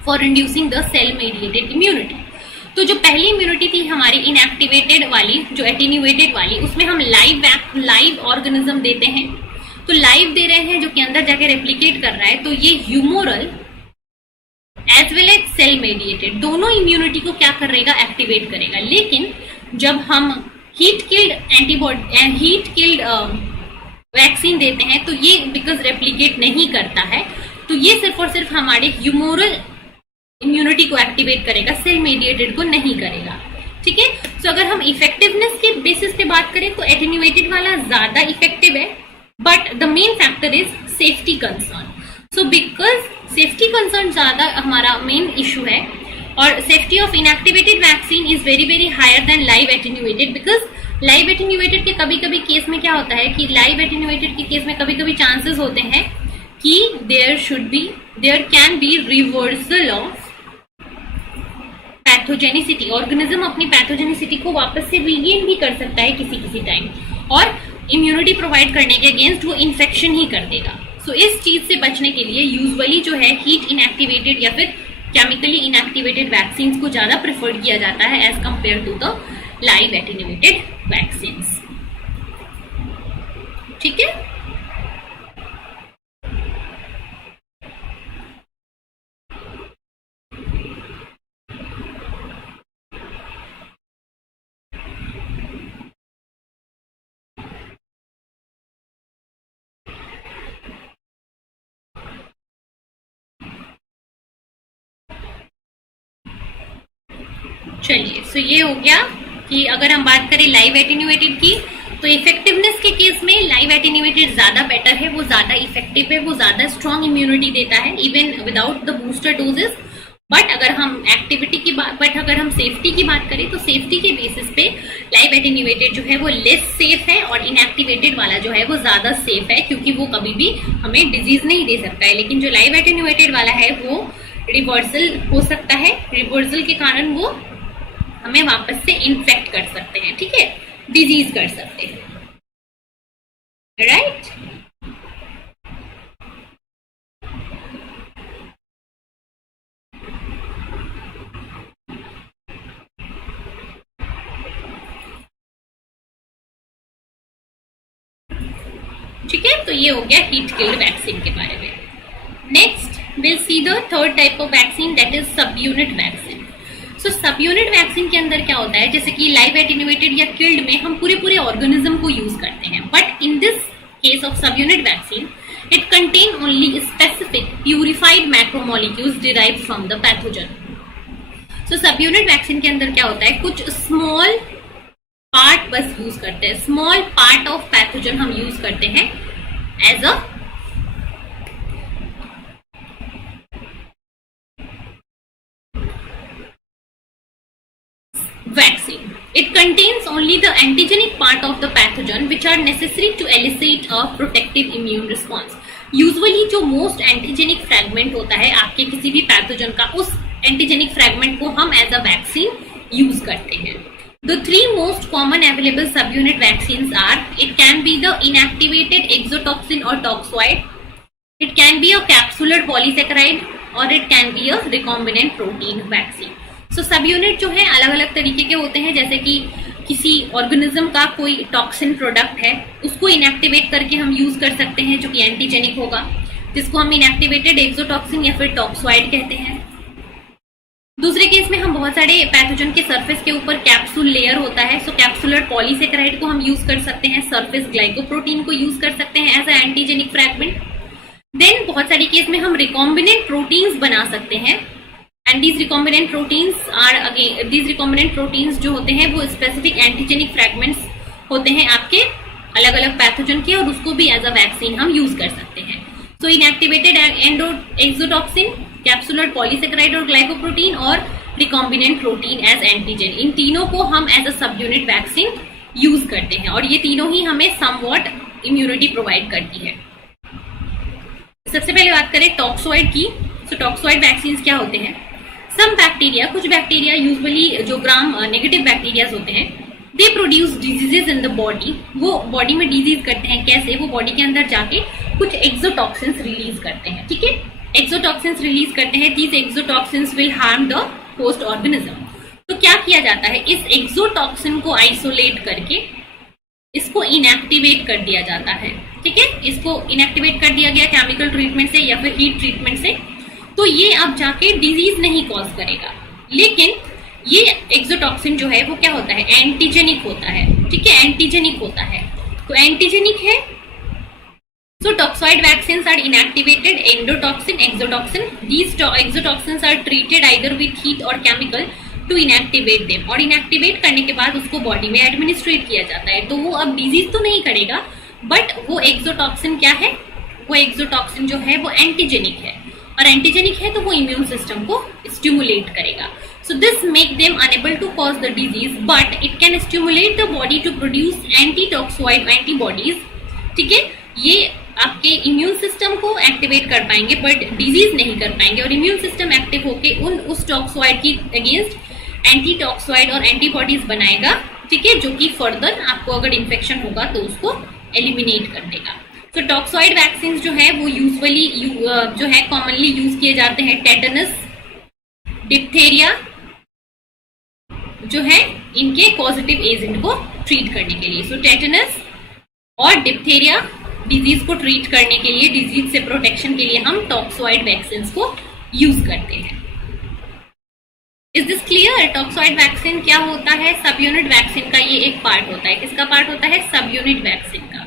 for inducing the cell mediated immunity. तो जो पहली इम्यूनिटी थी हमारी इनएक्टिवेटेड वाली, जो एटेन्यूएटेड वाली, उसमें हम लाइव ऑर्गेनिज्म देते हैं। तो लाइव दे रहे हैं जो कि अंदर जाके रेप्लिकेट कर रहा है, तो ये humoral as well as cell mediated दोनों इम्यूनिटी को क्या करेगा, एक्टिवेट करेगा। लेकिन जब हम हीट किल्ड वैक्सीन देते हैं तो ये बिकॉज रेप्लिकेट नहीं करता है, तो ये सिर्फ और सिर्फ हमारे ह्यूमोरल इम्यूनिटी को एक्टिवेट करेगा, सेल मेडिएटेड को नहीं करेगा। ठीक है, तो अगर हम इफेक्टिवनेस के बेसिस पे बात करें तो एटेन्यूएटेड वाला ज्यादा इफेक्टिव है, but the main factor is safety concern. So because safety concern ज्यादा हमारा मेन इशू है, और safety of inactivated vaccine is very very higher than live attenuated. Because live attenuated के कभी कभी केस में क्या होता है कि लाइव एटेन्यूएटेड के केस में कभी कभी चांसेस होते हैं कि there can be reversal of pathogenicity. Organism अपनी पैथोजेनिसिटी को वापस से रीगेन भी कर सकता है किसी टाइम, और इम्यूनिटी प्रोवाइड करने के अगेंस्ट वो इन्फेक्शन ही कर देगा। सो इस चीज से बचने के लिए यूजुअली जो है हीट इनएक्टिवेटेड या फिर केमिकली इनएक्टिवेटेड वैक्सीन को ज्यादा प्रेफर किया जाता है as compare to the live attenuated vaccine. ठीक है, चलिए, सो ये हो गया कि अगर हम बात करें लाइव एटेन्यूएटेड की, तो इफेक्टिवनेस के केस में लाइव एटेन्यूएटेड ज्यादा बेटर है, वो ज्यादा इफेक्टिव है, वो ज्यादा स्ट्रॉन्ग इम्यूनिटी देता है even without the booster doses. But अगर हम सेफ्टी की बात करें तो सेफ्टी के बेसिस पे लाइव एटेन्यूएटेड जो है वो लेस सेफ है और इनएक्टिवेटेड वाला जो है वो ज्यादा सेफ है, क्योंकि वो कभी भी हमें डिजीज नहीं दे सकता है। लेकिन जो लाइव एटेन्यूएटेड वाला है वो रिवर्सल हो सकता है, रिवर्सल के कारण वो हमें वापस से इन्फेक्ट कर सकते हैं, ठीक है, डिजीज कर सकते हैं, राइट। ठीक है, तो ये हो गया हीट किल्ड वैक्सीन के बारे में। Next will see the third type of vaccine, that is सब यूनिट वैक्सीन। सो सब यूनिट वैक्सीन के अंदर क्या होता है, जैसे कि लाइव एटेन्यूएटेड या किल्ड में हम पूरे ऑर्गेनिज्म को यूज करते हैं, but in this case of सब unit vaccine it contain only specific purified macromolecules derived from the pathogen. सो सब यूनिट वैक्सीन के अंदर क्या होता है, कुछ स्मॉल पार्ट बस यूज करते हैं, स्मॉल पार्ट ऑफ पैथोजन हम यूज करते हैं as a vaccine. It contains only the antigenic part of the pathogen which are necessary to elicit a protective immune response. Usually जो most antigenic fragment होता है आपके किसी भी पैथोजन का, उस antigenic fragment को हम as a vaccine यूज करते हैं। The three most common available subunit vaccines are, it can be the inactivated exotoxin or toxoid, it can be a capsular polysaccharide और it can be a recombinant protein vaccine. सो सब यूनिट जो है अलग अलग तरीके के होते हैं, जैसे कि किसी ऑर्गेनिज्म का कोई टॉक्सिन प्रोडक्ट है उसको इनएक्टिवेट करके हम यूज कर सकते हैं जो कि एंटीजेनिक होगा, जिसको हम इनएक्टिवेटेड एक्सोटॉक्सिन या फिर टॉक्सोइड कहते हैं। दूसरे केस में हम बहुत सारे पैथोजन के सरफेस के ऊपर कैप्सूल लेयर होता है, सो कैप्सुलर पॉलीसेकेराइड को हम यूज कर सकते हैं, सरफेस ग्लाइकोप्रोटीन को यूज कर सकते हैं as a antigenic fragment. Then बहुत सारी केस में हम रिकॉम्बिनेंट प्रोटीन्स बना सकते हैं, एंड दीज रिकॉम्बिनेंट प्रोटीन्स जो होते हैं वो स्पेसिफिक एंटीजेनिक फ्रैगमेंट्स होते हैं आपके अलग अलग पैथोजन के, और उसको भी एज अ वैक्सीन हम यूज कर सकते हैं। सो इनएक्टिवेटेड एक्सोटॉक्सिन, कैप्सुलर पॉलीसेकेराइड और ग्लाइकोप्रोटीन और रिकॉम्बिनेंट प्रोटीन एज एंटीजन, इन तीनों को हम एज अ सब यूनिट वैक्सीन यूज करते हैं, और ये तीनों ही हमें समवॉट इम्यूनिटी प्रोवाइड करती है। सबसे पहले बात करें टॉक्सोइड की। सो टॉक्सोइड वैक्सीन क्या होते हैं, सम बैक्टीरिया, कुछ बैक्टीरिया यूजुअली जो ग्राम नेगेटिव बैक्टीरिया होते हैं, they produce diseases in the body, वो बॉडी में डिजीज करते हैं। कैसे, वो बॉडी के अंदर जाके कुछ एक्सोटॉक्सिन्स रिलीज करते हैं, ठीक है, एक्सोटॉक्सिन्स रिलीज करते हैं, these exotoxins will harm the host organism. तो क्या किया जाता है, इस एक्सोटॉक्सिन को आइसोलेट करके इसको इनएक्टिवेट कर दिया जाता है, ठीक है, इसको इनएक्टिवेट कर दिया गया केमिकल ट्रीटमेंट से या फिर हीट ट्रीटमेंट से, तो ये अब जाके डिजीज नहीं कॉज करेगा। लेकिन ये एक्सोटॉक्सिन जो है वो क्या होता है, एंटीजेनिक होता है, ठीक है, एंटीजेनिक होता है, तो एंटीजेनिक है। So toxoid vaccines are inactivated endotoxin, exotoxin, these exotoxins are treated either with heat और केमिकल टू इनएक्टिवेट देम, और इनएक्टिवेट करने के बाद उसको बॉडी में एडमिनिस्ट्रेट किया जाता है, तो वो अब डिजीज तो नहीं करेगा, बट वो एक्सोटॉक्सिन क्या है, वो एक्सोटॉक्सिन जो है वो एंटीजेनिक है, और एंटीजेनिक है तो वो इम्यून सिस्टम को स्टिमुलेट करेगा। So this make them unable to cause the disease, but it can stimulate the body to produce antitoxoid antibodies, ठीक है, ये आपके इम्यून सिस्टम को एक्टिवेट कर पाएंगे बट डिजीज नहीं कर पाएंगे, और इम्यून सिस्टम एक्टिव होके उस टॉक्सोइड की अगेंस्ट एंटीटॉक्सोइड और एंटीबॉडीज बनाएगा, ठीक है, जो कि फर्दर आपको अगर इन्फेक्शन होगा तो उसको एलिमिनेट कर देगा। तो टॉक्सोइड वैक्सीन जो है वो यूजुअली जो है कॉमनली यूज किए जाते हैं टेटनस, डिप्थेरिया जो है इनके पॉजिटिव एजेंट को ट्रीट करने के लिए। सो टेटनस और डिप्थेरिया डिजीज को ट्रीट करने के लिए, डिजीज से प्रोटेक्शन के लिए हम टॉक्सोइड वैक्सीन को यूज करते हैं। Is this clear? Toxoid vaccine क्या होता है, सब यूनिट वैक्सीन का ये एक पार्ट होता है। किसका पार्ट होता है? सब यूनिट वैक्सीन का।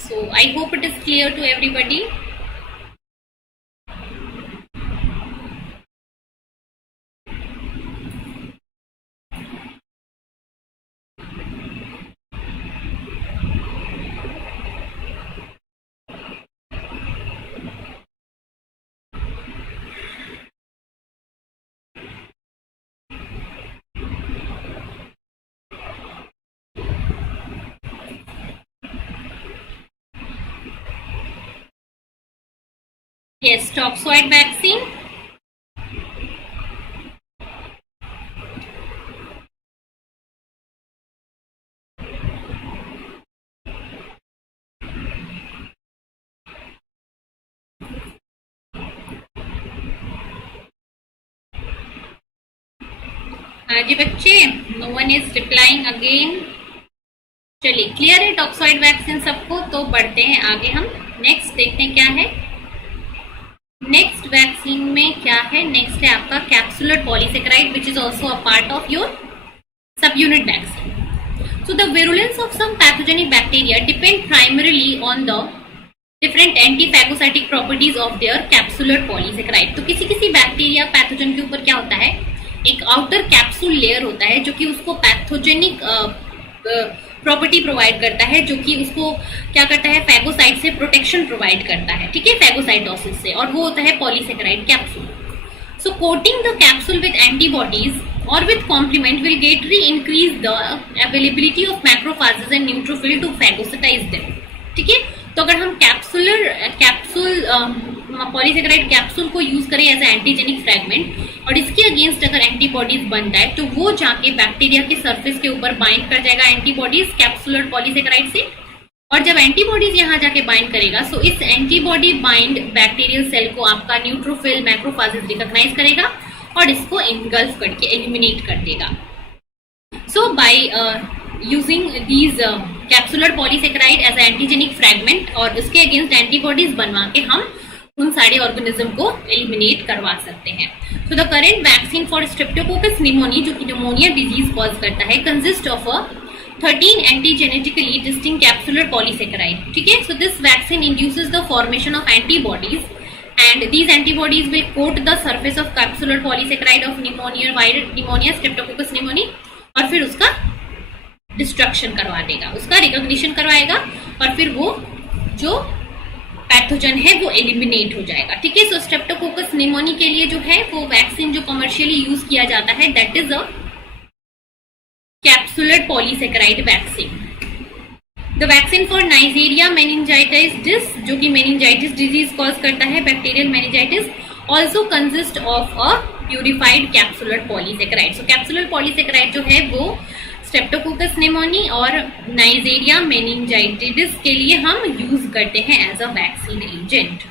So I hope it is clear to everybody. Yes, toxoid vaccine. हाँ जी बच्चे, no one is replying again. चलिए, क्लियर है टॉक्सॉइड वैक्सीन सबको? तो बढ़ते हैं आगे, हम नेक्स्ट देखते हैं क्या है। नेक्स्ट वैक्सीन में क्या है? नेक्स्ट है आपका capsular polysaccharide which is also a part of your sub unit vaccine. So the virulence of some pathogenic bacteria depend primarily on the different antiphagocytic properties of their capsular polysaccharide. तो किसी किसी बैक्टीरिया पैथोजन के ऊपर क्या होता है, एक आउटर कैप्सूल लेयर होता है जो कि उसको पैथोजेनिक प्रॉपर्टी प्रोवाइड करता है, जो कि उसको क्या करता है, फैगोसाइट से प्रोटेक्शन प्रोवाइड करता है, ठीक है, फैगोसाइटोसिस से, और वो होता है polysaccharide capsule. So coating the capsule with antibodies और with complement will greatly increase the availability of macrophages and neutrophil to phagocytize them, ठीक है। तो अगर हम कैप्सूल पॉलीसेकेराइड कैप्सूल को यूज करें एज एंटीजेनिक फ्रेगमेंट और इसके अगेंस्ट अगर एंटीबॉडीज बनता है, तो वो जाके बैक्टीरिया के सरफेस के ऊपर बाइंड कर जाएगा एंटीबॉडीज कैप्सुलर पॉलीसेकेराइड से, और जब एंटीबॉडीज यहाँ जाके बाइंड करेगा, सो इस एंटीबॉडी बाइंड बैक्टीरियल सेल को आपका न्यूट्रोफिल मैक्रोफाजेस रिकॉग्नाइज करेगा और इसको इनगल्फ करके एलिमिनेट कर देगा। So by using these capsular polysaccharide as antigenic fragment और उसके अगेंस्ट एंटीबॉडीज बनवा के हम उन सारे ऑर्गेनिज्म को एलिमिनेट करवा सकते हैं। So the current vaccine for Streptococcus pneumoniae, जो कि निमोनिया डिजीज कॉज करता है, consist of a 13 antigenetically distinct capsular polysaccharide, ठीक है। So this vaccine induces the formation of antibodies and these antibodies will coat the surface of capsular polysaccharide of pneumonia streptococcus pneumoniae और फिर उसका डिस्ट्रक्शन करवा देगा, उसका रिकॉग्निशन करवाएगा और फिर वो जो पैथोजन है वो एलिमिनेट हो जाएगा, ठीक है। सो स्ट्रेप्टोकोकस निमोनी के लिए जो है वो वैक्सीन जो कमर्शियली यूज किया जाता है, that is a capsular polysaccharide vaccine. The vaccine for Nigeria meningitis, जो कि मेनिंजाइटिस डिजीज कॉज करता है, bacterial meningitis, also consist of a purified capsular polysaccharide. So capsular polysaccharide जो है वो स्ट्रेप्टोकोकस निमोनी और नाइजेरिया मेनिंजाइटिस के लिए हम यूज करते हैं एज अ वैक्सीन एजेंट,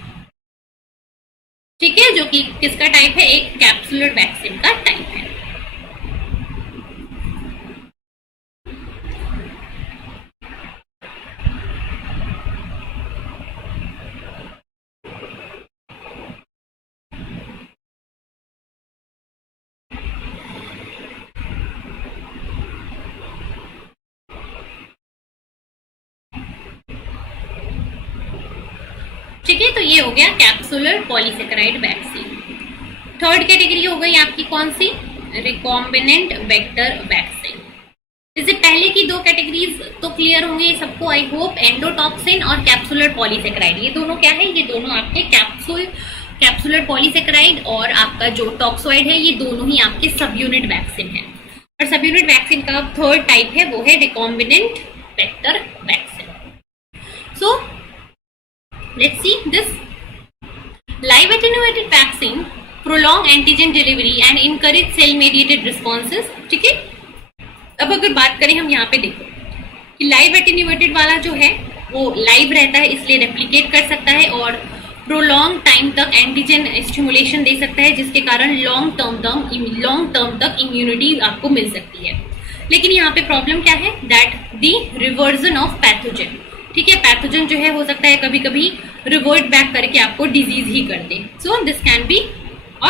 ठीक है, जो कि किसका टाइप है, एक कैप्सुलर वैक्सीन का टाइप है। ठीक है, तो ये हो गया capsular polysaccharide vaccine. Third category हो गई आपकी कौन सी, रिकॉम्बिनेंट वेक्टर वैक्सीन। इससे पहले की दो कैटेगरीज तो क्लियर होंगे सबको, आई होप, एंडोटॉक्सिन और कैप्सुलर पॉलीसेकेराइड। ये दोनों क्या है, ये दोनों आपके कैप्सुलर पॉलीसेकेराइड और आपका जो टॉक्सोइड है, ये दोनों ही आपके सब यूनिट वैक्सीन है। और सब यूनिट वैक्सीन का थर्ड टाइप है वो है recombinant vector vaccine. So let's see this live attenuated vaccine prolong antigen delivery and encourage cell mediated responses, ठीक है। अब अगर बात करें हम यहाँ पे देखो कि लाइव एटेन्यूएटेड वाला जो है वो लाइव रहता है, इसलिए रेप्लिकेट कर सकता है और प्रोलॉन्ग टाइम तक एंटीजन स्टिमुलेशन दे सकता है, जिसके कारण लॉन्ग टर्म तक इम्यूनिटी आपको मिल सकती है। लेकिन यहाँ पे प्रॉब्लम क्या है, that the reversion of pathogen, ठीक है, पैथोजन जो है हो सकता है कभी कभी रिवर्ट बैक करके आपको डिजीज ही कर दे। So this can be a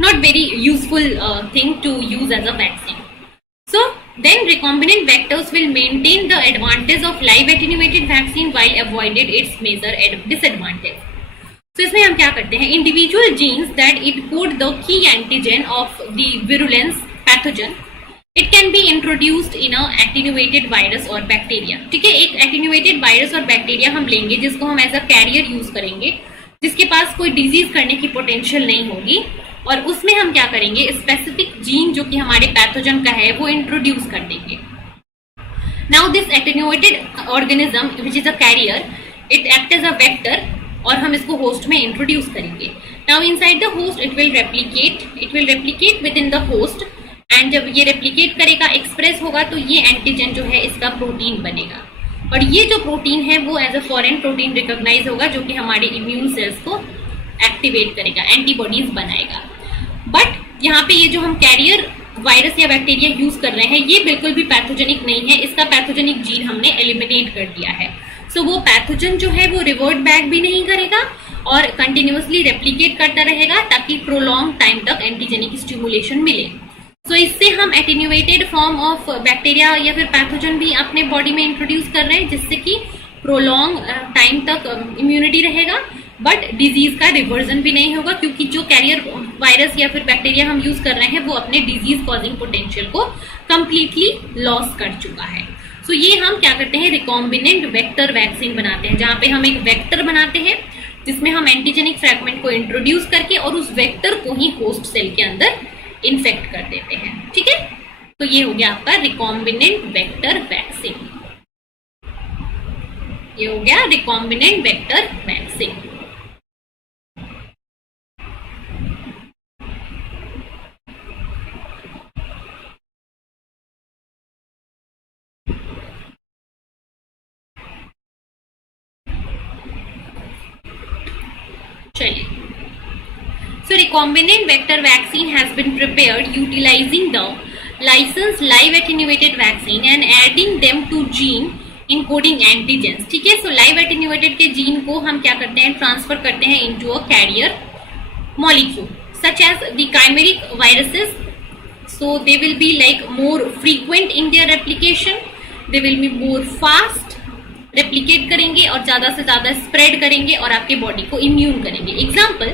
not very useful thing to use as a vaccine. So then recombinant vectors will maintain the advantage of live attenuated vaccine while avoided its major disadvantage. So इसमें हम क्या करते हैं, individual genes that encode the key antigen of the virulence pathogen, it can be introduced in a attenuated virus or bacteria, ठीक है। एक attenuated virus और बैक्टीरिया हम लेंगे जिसको हम एज अ कैरियर यूज करेंगे, जिसके पास कोई डिजीज करने की पोटेंशियल नहीं होगी, और उसमें हम क्या करेंगे, स्पेसिफिक जीन जो कि हमारे पैथोजन का है वो इंट्रोड्यूस कर देंगे। Now this attenuated organism which is a carrier, it act as a vector और हम इसको होस्ट में इंट्रोड्यूस करेंगे। Now inside the host it will replicate within the host, and जब ये रेप्लिकेट करेगा, एक्सप्रेस होगा, तो ये एंटीजन जो है इसका प्रोटीन बनेगा, और ये जो प्रोटीन है वो as a foreign protein recognise होगा, जो कि हमारे इम्यून सेल्स को एक्टिवेट करेगा, एंटीबॉडीज बनाएगा। बट यहाँ पे ये जो हम कैरियर वायरस या बैक्टीरिया यूज कर रहे हैं, ये बिल्कुल भी पैथोजेनिक नहीं है, इसका पैथोजेनिक जीन हमने एलिमिनेट कर दिया है। सो वो पैथोजन जो है वो रिवर्ट बैक भी नहीं करेगा और कंटिन्यूअसली रेप्लिकेट करता रहेगा, ताकि प्रोलॉन्ग टाइम तक एंटीजेनिक स्टिमुलेशन मिले। सो इससे हम एटेन्यूएटेड फॉर्म ऑफ बैक्टीरिया या फिर पैथोजन भी अपने बॉडी में इंट्रोड्यूस कर रहे हैं, जिससे कि प्रोलॉन्ग टाइम तक इम्यूनिटी रहेगा, बट डिजीज का रिवर्जन भी नहीं होगा, क्योंकि जो कैरियर वायरस या फिर बैक्टीरिया हम यूज कर रहे हैं वो अपने डिजीज कॉजिंग पोटेंशियल को कंप्लीटली लॉस कर चुका है। सो ये हम क्या करते हैं, रिकॉम्बिनेंट वेक्टर वैक्सीन बनाते हैं, जहां पे हम एक वेक्टर बनाते हैं जिसमें हम एंटीजेनिक फ्रैगमेंट को इंट्रोड्यूस करके और उस वेक्टर को ही होस्ट सेल के अंदर इन्फेक्ट कर देते हैं। ठीक है, तो ये हो गया आपका रिकॉम्बिनेंट वेक्टर वैक्सीन। ये हो गया रिकॉम्बिनेंट वेक्टर वैक्सीन। चलिए, so recombinant vector vaccine has been prepared utilizing the licensed live attenuated vaccine and adding them to gene encoding antigens। ठीक है, so live attenuated के जीन को हम क्या करते हैं, ट्रांसफर करते हैं into a carrier molecule such as the chimeric viruses, so they will be like more frequent in their replication, they will be more fast, replicate करेंगे और ज्यादा से ज्यादा स्प्रेड करेंगे और आपके बॉडी को इम्यून करेंगे। Example,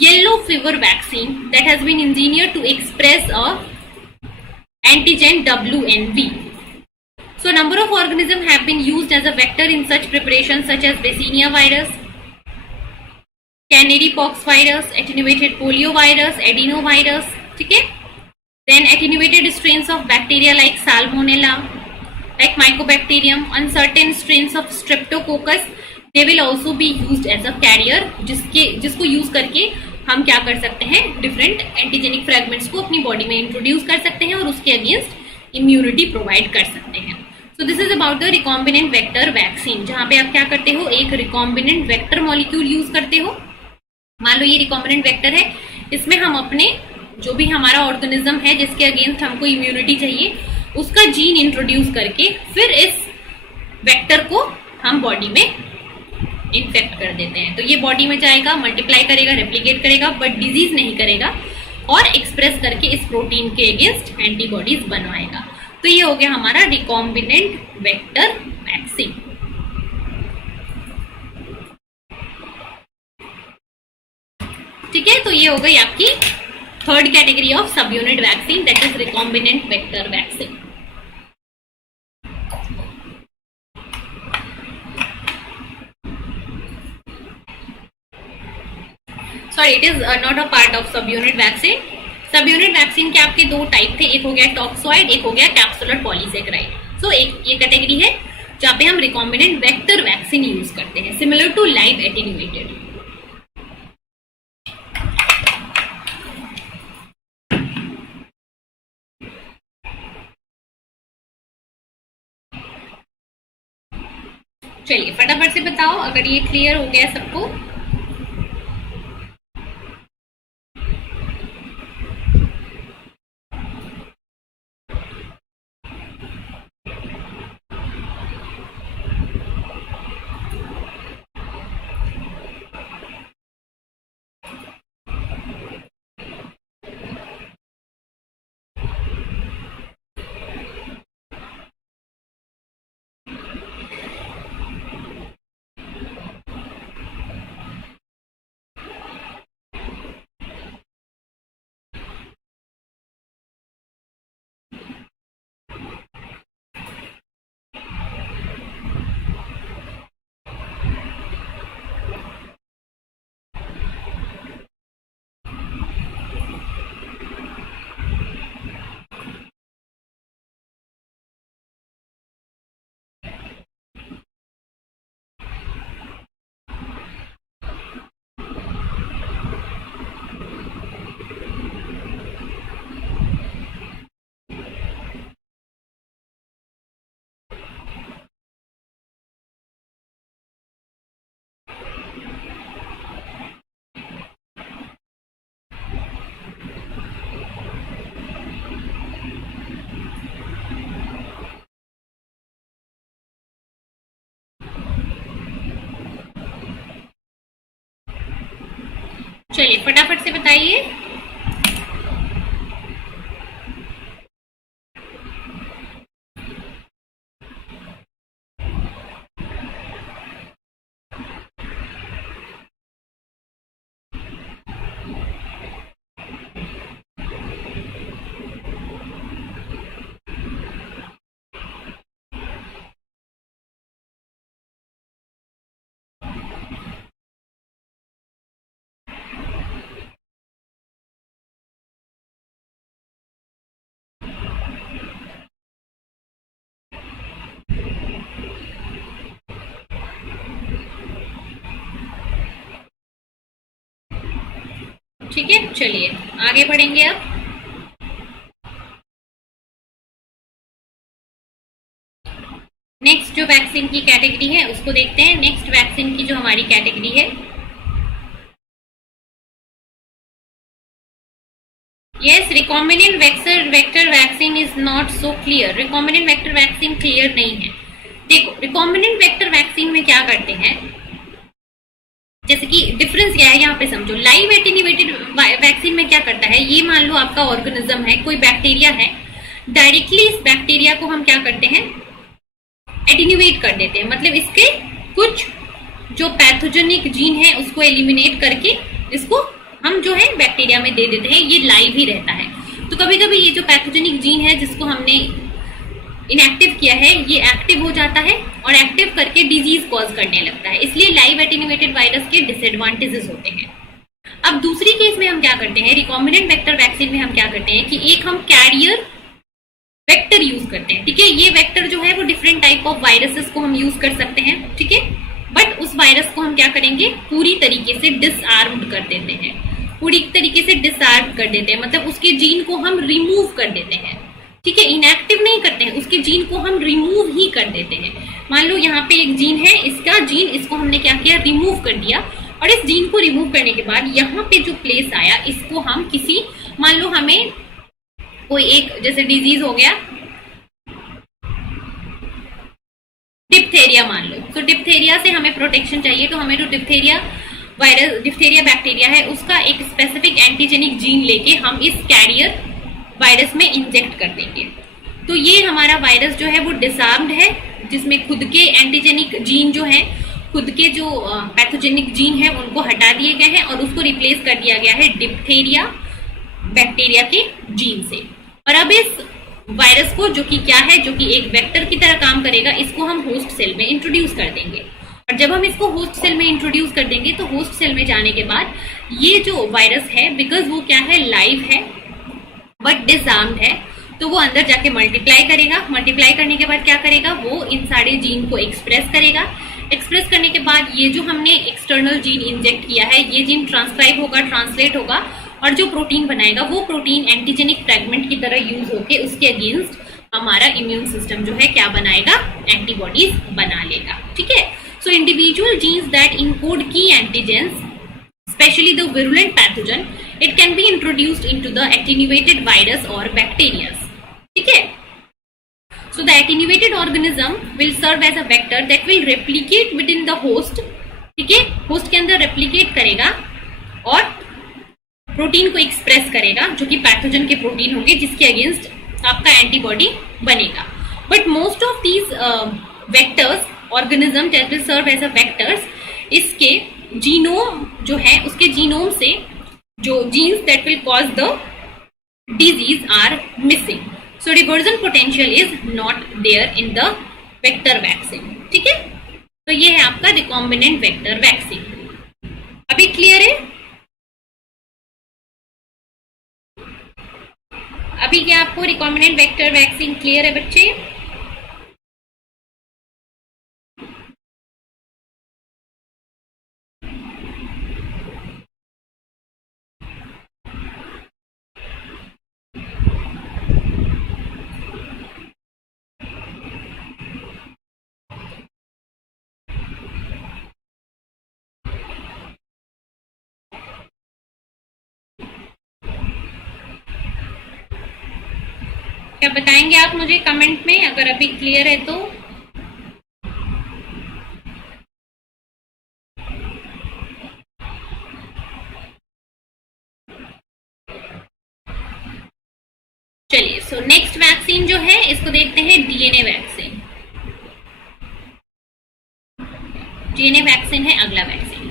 yellow fever vaccine that has been engineered to express a antigen WNV। So number of organisms have been used as a vector in such preparations such as Vaccinia virus, Canary pox virus, attenuated polio virus, adenovirus। ठीक है, then attenuated strains of bacteria like Salmonella, like Mycobacterium, and certain strains of Streptococcus, they will also be used as a carrier, जिसको यूज करके हम क्या कर सकते हैं, डिफरेंट एंटीजेनिक फ्रैगमेंट्स को अपनी बॉडी में इंट्रोड्यूस कर सकते हैं और उसके अगेंस्ट इम्यूनिटी प्रोवाइड कर सकते हैं। So this is about the recombinant vector vaccine, जहां पे आप क्या करते हो, एक रिकॉम्बिनेंट वेक्टर मॉलिक्यूल यूज करते हो। मान लो ये रिकॉम्बिनेंट वेक्टर है, इसमें हम अपने जो भी हमारा ऑर्गेनिज्म है जिसके अगेंस्ट हमको इम्यूनिटी चाहिए, उसका जीन इंट्रोड्यूस करके फिर इस वेक्टर को हम बॉडी में इन्फेक्ट कर देते हैं। तो ये बॉडी में जाएगा, मल्टीप्लाई करेगा, रेप्लिकेट करेगा, बट डिजीज नहीं करेगा, और एक्सप्रेस करके इस प्रोटीन के अगेंस्ट एंटीबॉडीज बनवाएगा। तो ये हो गया हमारा रिकॉम्बिनेंट वेक्टर वैक्सीन। ठीक है, तो ये हो गई आपकी थर्ड कैटेगरी ऑफ सब unit vaccine, that is recombinant vector vaccine. Sorry, it is not a part of सब यूनिट वैक्सीन। सब यूनिट वैक्सीन के आपके दो टाइप थे, एक हो गया टॉक्सॉइड, एक हो गया कैप्सुलर पॉलीसेकेराइड। सो एक ये कैटेगरी है जहां पे हम रिकॉम्बिनेंट वेक्टर वैक्सीन यूज करते हैं, सिमिलर टू लाइव एटेन्यूएटेड। चलिए फटाफट से बताओ अगर ये क्लियर हो गया सबको। चलिए फटाफट से बताइए। ठीक है, चलिए आगे बढ़ेंगे अब। नेक्स्ट जो वैक्सीन की कैटेगरी है उसको देखते हैं। नेक्स्ट वैक्सीन की जो हमारी कैटेगरी है, yes, recombinant vector vaccine is not so clear. Recombinant vector vaccine clear नहीं है। देखो रिकॉम्बिनेंट वेक्टर वैक्सीन में क्या करते हैं, जैसे कि डिफरेंस क्या है यहाँ पे समझो। लाइव एटेन्यूएटेड वैक्सीन में क्या करता है, ये मान लो आपका ऑर्गेनिज्म है, कोई बैक्टीरिया है, डायरेक्टली इस बैक्टीरिया को हम क्या करते हैं, एटेन्यूएट कर देते हैं। मतलब इसके कुछ जो पैथोजेनिक जीन है उसको एलिमिनेट करके इसको हम जो है बैक्टीरिया में दे देते हैं, ये लाइव ही रहता है। तो कभी कभी ये जो पैथोजेनिक जीन है जिसको हमने इनएक्टिव किया है, ये एक्टिव हो जाता है और एक्टिव करके डिजीज कॉज करने लगता है। इसलिए लाइव एटेन्यूएटेड वायरस के डिसएडवांटेजेस होते हैं। अब दूसरी केस में हम क्या करते हैं, रिकॉम्बिनेंट वेक्टर वैक्सीन में हम क्या करते हैं कि एक हम कैरियर वेक्टर यूज करते हैं। ठीक है, ये वेक्टर जो है वो डिफरेंट टाइप ऑफ वायरसेस को हम यूज कर सकते हैं। ठीक है, बट उस वायरस को हम क्या करेंगे, पूरी तरीके से डिसआर्म्ड कर देते हैं, पूरी तरीके से डिसआर्म कर देते हैं। मतलब उसके जीन को हम रिमूव कर देते हैं। ठीक है, इनएक्टिव नहीं करते हैं, उसके जीन को हम रिमूव ही कर देते हैं। मान लो यहाँ पे एक जीन है, इसका जीन, इसको हमने क्या किया, रिमूव कर दिया। और इस जीन को रिमूव करने के बाद यहाँ पे जो प्लेस आया, इसको हम किसी, मान लो हमें कोई एक जैसे डिजीज हो गया डिप्थेरिया मान लो, तो डिप्थेरिया से हमें प्रोटेक्शन चाहिए, तो हमें जो डिप्थेरिया वायरस, डिप्थेरिया बैक्टीरिया है, उसका एक स्पेसिफिक एंटीजेनिक जीन लेके हम इस कैरियर वायरस में इंजेक्ट कर देंगे। तो ये हमारा वायरस जो है वो डिसआर्म्ड है, जिसमें खुद के एंटीजेनिक जीन जो है, खुद के जो पैथोजेनिक जीन है उनको हटा दिए गए हैं और उसको रिप्लेस कर दिया गया है डिप्थेरिया बैक्टीरिया के जीन से। और अब इस वायरस को, जो कि क्या है, जो कि एक वेक्टर की तरह काम करेगा, इसको हम होस्ट सेल में इंट्रोड्यूस कर देंगे। और जब हम इसको होस्ट सेल में इंट्रोड्यूस कर देंगे तो होस्ट सेल में जाने के बाद ये जो वायरस है, बिकॉज वो क्या है, लाइव है बट डिसआर्म्ड है, तो वो अंदर जाके मल्टीप्लाई करेगा। मल्टीप्लाई करने के बाद क्या करेगा, वो इन सारे जीन को एक्सप्रेस करेगा। एक्सप्रेस करने के बाद ये जो हमने एक्सटर्नल जीन इंजेक्ट किया है, ये जीन ट्रांसक्राइब होगा, ट्रांसलेट होगा, और जो प्रोटीन बनाएगा वो प्रोटीन एंटीजेनिक फ्रेगमेंट की तरह यूज होके उसके अगेंस्ट हमारा इम्यून सिस्टम जो है क्या बनाएगा, एंटीबॉडीज बना लेगा। ठीक है, so individual genes that encode की antigens, especially the virulent pathogen, it can be introduced into the attenuated virus or bacteria. ठीक है, so the attenuated organism will serve as a vector that will replicate within the host. ठीक है, होस्ट के अंदर रेप्लिकेट करेगा और प्रोटीन को एक्सप्रेस करेगा, जो कि पैथोजन के प्रोटीन होंगे, जिसके अगेंस्ट आपका एंटीबॉडी बनेगा। But most of these vectors, organism that will serve as a vectors, इसके जीनोम जो है, उसके जीनोम से जो genes that will cause the disease are missing, so reversion potential is not there in the vector vaccine. ठीक है, तो ये है आपका रिकॉम्बिनेंट वेक्टर वैक्सीन। अभी क्लियर है? अभी क्या आपको रिकॉम्बिनेंट वेक्टर वैक्सीन क्लियर है बच्चे? क्या बताएंगे आप मुझे कमेंट में, अगर अभी क्लियर है तो? चलिए, सो नेक्स्ट वैक्सीन जो है इसको देखते हैं, डीएनए वैक्सीन। डीएनए वैक्सीन है अगला vaccine.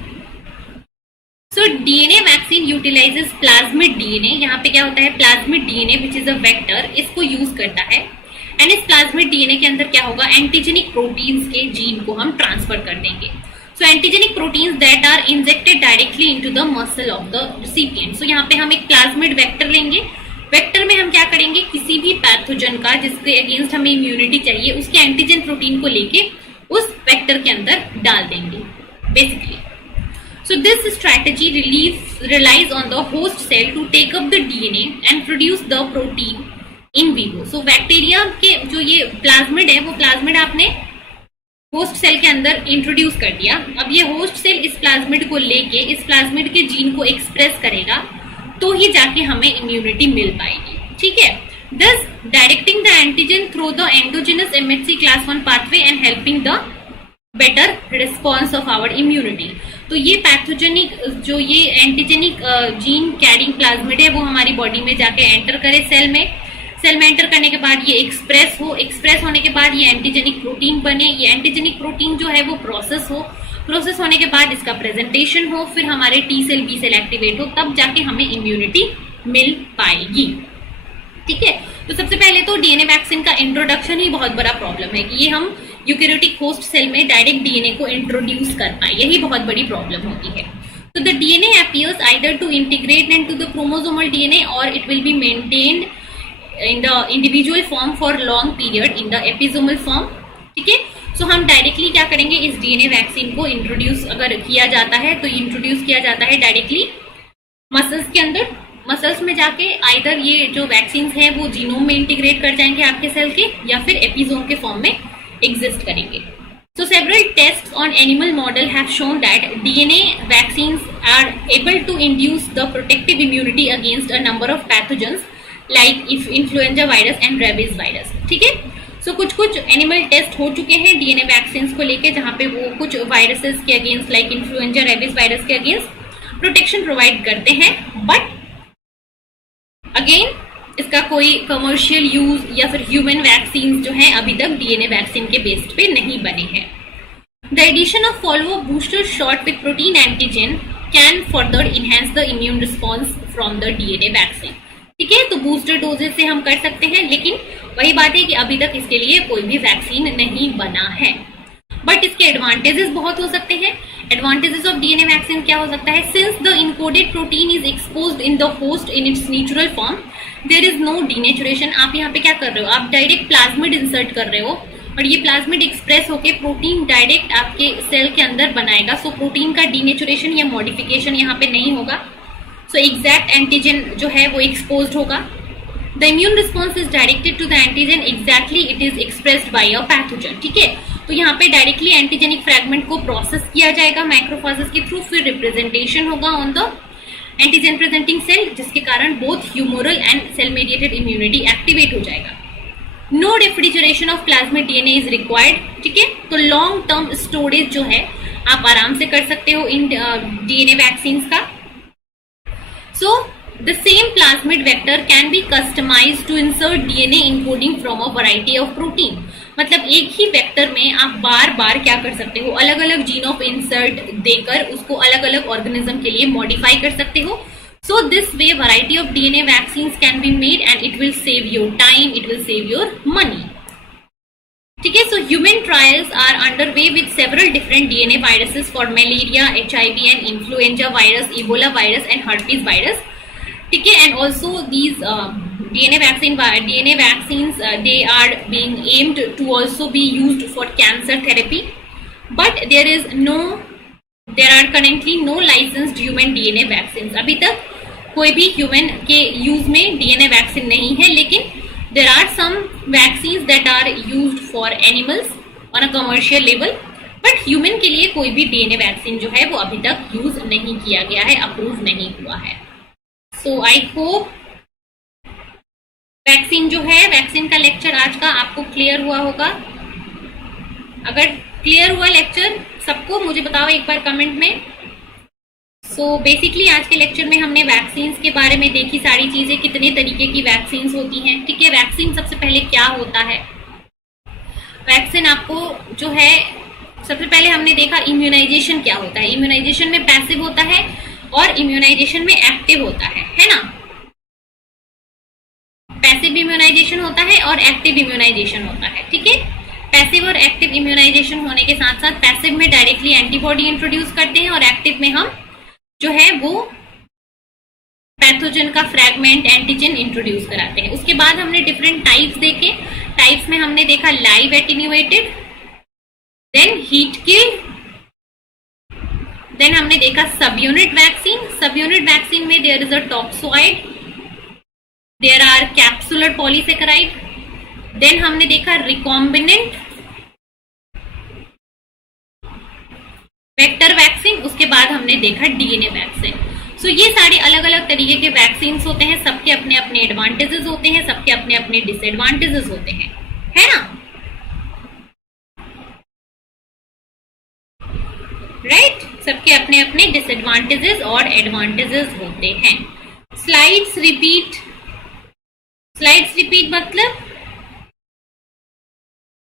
So DNA vaccine utilises plasmid DNA. यहाँ पे क्या होता है, plasmid DNA which is a vector, इसको यूज करता है। एंड इस प्लाज्मिड डीएनए के अंदर क्या होगा, एंटीजेनिक प्रोटीन्स के जीन को हम ट्रांसफर कर देंगे। So antigenic proteins that are injected directly into the muscle of the recipient. So यहाँ पे हम एक प्लाज्मिड वेक्टर लेंगे। वेक्टर में हम क्या करेंगे, किसी भी पैथोजन का जिसके अगेंस्ट हमें इम्यूनिटी चाहिए उसके एंटीजन प्रोटीन को लेके उस वेक्टर के अंदर डाल देंगे basically. So this strategy relies on the host cell to take up the DNA and produce the protein in vivo. So bacteria के जो ये प्लाज्मिड है वो प्लाज्मिड आपने होस्ट सेल के अंदर इंट्रोड्यूस कर दिया। अब ये होस्ट सेल इस प्लाज्मिड को लेके इस प्लाज्मिड के जीन को एक्सप्रेस करेगा तो ही जाके हमें इम्यूनिटी मिल पाएगी, ठीक है। Thus directing the antigen through the endogenous MHC class 1 pathway and helping the better response of our immunity. तो ये पैथोजेनिक जो ये एंटीजेनिक जीन कैरिंग प्लाज्मिड है वो हमारी बॉडी में जाके एंटर करे सेल में एंटर करने के बाद ये एक्सप्रेस होने के बाद ये एंटीजेनिक प्रोटीन बने। ये एंटीजेनिक प्रोटीन जो है वो प्रोसेस होने के बाद इसका प्रेजेंटेशन हो, फिर हमारे T cell B cell activate हो, तब जाके हमें इम्यूनिटी मिल पाएगी, ठीक है। तो सबसे पहले तो डीएनए वैक्सीन का इंट्रोडक्शन ही बहुत बड़ा प्रॉब्लम है कि ये हम यूकैरियोटिक होस्ट सेल में डायरेक्ट डीएनए को इंट्रोड्यूस कर पाए, यही बहुत बड़ी प्रॉब्लम होती है। तो the DNA appears either to integrate into the chromosomal DNA और it will be maintained in the individual form for long period in the episomal form, ठीक है। सो हम डायरेक्टली क्या करेंगे, इस डीएनए वैक्सीन को इंट्रोड्यूस अगर किया जाता है तो इंट्रोड्यूस किया जाता है डायरेक्टली मसल्स के अंदर। मसल्स में जाके आइदर ये जो वैक्सीन है वो जीनोम में इंटीग्रेट कर जाएंगे आपके सेल के, या फिर एपिसोम के फॉर्म में एग्जिस्ट करेंगे। So several tests on animal model have shown that DNA vaccines are able to induce the protective immunity against a number of pathogens like if influenza virus and rabies virus, ठीक है। सो कुछ एनिमल टेस्ट हो चुके हैं डीएनए वैक्सीन को लेके, जहाँ पे वो कुछ वायरसेस के against like influenza rabies virus के अगेंस्ट प्रोटेक्शन प्रोवाइड करते हैं, बट अगेन इसका कोई कमर्शियल यूज या फिर ह्यूमन वैक्सीन जो है अभी तक डीएनए वैक्सीन के बेस्ड पे नहीं बने हैं। The addition of follow booster shot with protein antigen can further enhance the immune response from the DNA vaccine, ठीक है। तो बूस्टर डोजेज से हम कर सकते हैं, लेकिन वही बात है कि अभी तक इसके लिए कोई भी वैक्सीन नहीं बना है, बट इसके एडवांटेजेस बहुत हो सकते हैं। एडवांटेजेस ऑफ डीएनए वैक्सीन क्या हो सकता है, since the encoded protein is exposed in the host in its natural form there is no denaturation. आप यहाँ पे क्या कर रहे हो, आप डायरेक्ट प्लाज्मिड इंसर्ट कर रहे हो और ये प्लाज्मिड एक्सप्रेस होके प्रोटीन डायरेक्ट आपके सेल के अंदर बनाएगा। सो प्रोटीन का डीनेचुरेशन या मॉडिफिकेशन यहाँ पे नहीं होगा। सो एग्जैक्ट एंटीजन जो है वो एक्सपोज्ड होगा। The immune response is directed to the antigen exactly it is expressed by a pathogen, ठीक है। तो यहाँ पे डायरेक्टली एंटीजेनिक फ्रैगमेंट को प्रोसेस किया जाएगा मैक्रोफाजेस के थ्रू, फिर रिप्रेजेंटेशन होगा on the antigen presenting cell, जिसके कारण both humoral and cell mediated immunity activate हो जाएगा। No refrigeration of plasmid DNA is required, ठीक है। तो लॉन्ग टर्म स्टोरेज जो है आप आराम से कर सकते हो इन डीएनए वैक्सीन का। सो the same plasmid vector can be customized to insert DNA encoding from a variety of protein। मतलब एक ही वेक्टर में आप बार बार क्या कर सकते हो, अलग अलग जीन ऑफ इंसर्ट देकर उसको अलग अलग ऑर्गेनिज्म के लिए मॉडिफाई कर सकते हो। So this way variety of DNA vaccines can be made and it will save your time, it will save your money, ठीक है। So human trials are under way with several different DNA viruses for malaria, HIV and influenza virus, Ebola virus and herpes virus, ठीक है। And also these DNA vaccines they are being aimed to also be used for cancer therapy, but there are currently no licensed human DNA vaccines। अभी तक कोई भी ह्यूमन के यूज में डीएनए वैक्सीन नहीं है, लेकिन there are some vaccines that are used for animals on a commercial level, but human के लिए कोई भी डीएनए वैक्सीन जो है वो अभी तक यूज नहीं किया गया है, अप्रूव नहीं हुआ है। सो आई होप वैक्सीन जो है, वैक्सीन का लेक्चर आज का आपको क्लियर हुआ होगा। अगर क्लियर हुआ लेक्चर सबको, मुझे बताओ एक बार कमेंट में। सो बेसिकली आज के लेक्चर में हमने वैक्सीन के बारे में देखी सारी चीजें, कितने तरीके की वैक्सीन होती हैं। ठीक है, वैक्सीन सबसे पहले क्या होता है। वैक्सीन आपको जो है, सबसे पहले हमने देखा इम्यूनाइजेशन क्या होता है। इम्यूनाइजेशन में पैसिव होता है और इम्यूनाइजेशन में एक्टिव होता है ना। पैसिव इम्यूनाइजेशन होता है और एक्टिव इम्यूनाइजेशन होता है। ठीक है, पैसिव और एक्टिव इम्यूनाइजेशन होने के साथ साथ पैसिव में डायरेक्टली एंटीबॉडी इंट्रोड्यूस करते हैं और एक्टिव में हम जो है वो पैथोजन का फ्रैगमेंट एंटीजन इंट्रोड्यूस कराते हैं। उसके बाद हमने डिफरेंट टाइप्स देखे। टाइप्स में हमने देखा live attenuated, then heat killed, then हमने देखा सब यूनिट वैक्सीन। सब यूनिट वैक्सीन में there is a toxoid, there are capsular polysaccharide. Then हमने देखा रिकॉम्बिनेंट वेक्टर वैक्सीन। उसके बाद हमने देखा डीएनए वैक्सीन। सो ये सारे अलग अलग तरीके के वैक्सीन होते हैं, सबके अपने अपने एडवांटेजेस होते हैं, सबके अपने अपने डिसएडवांटेजेस होते हैं, है ना। राइट, सबके अपने अपने डिसएडवांटेजेस और एडवांटेजेस होते हैं। Slides repeat. स्लाइड्स रिपीट मतलब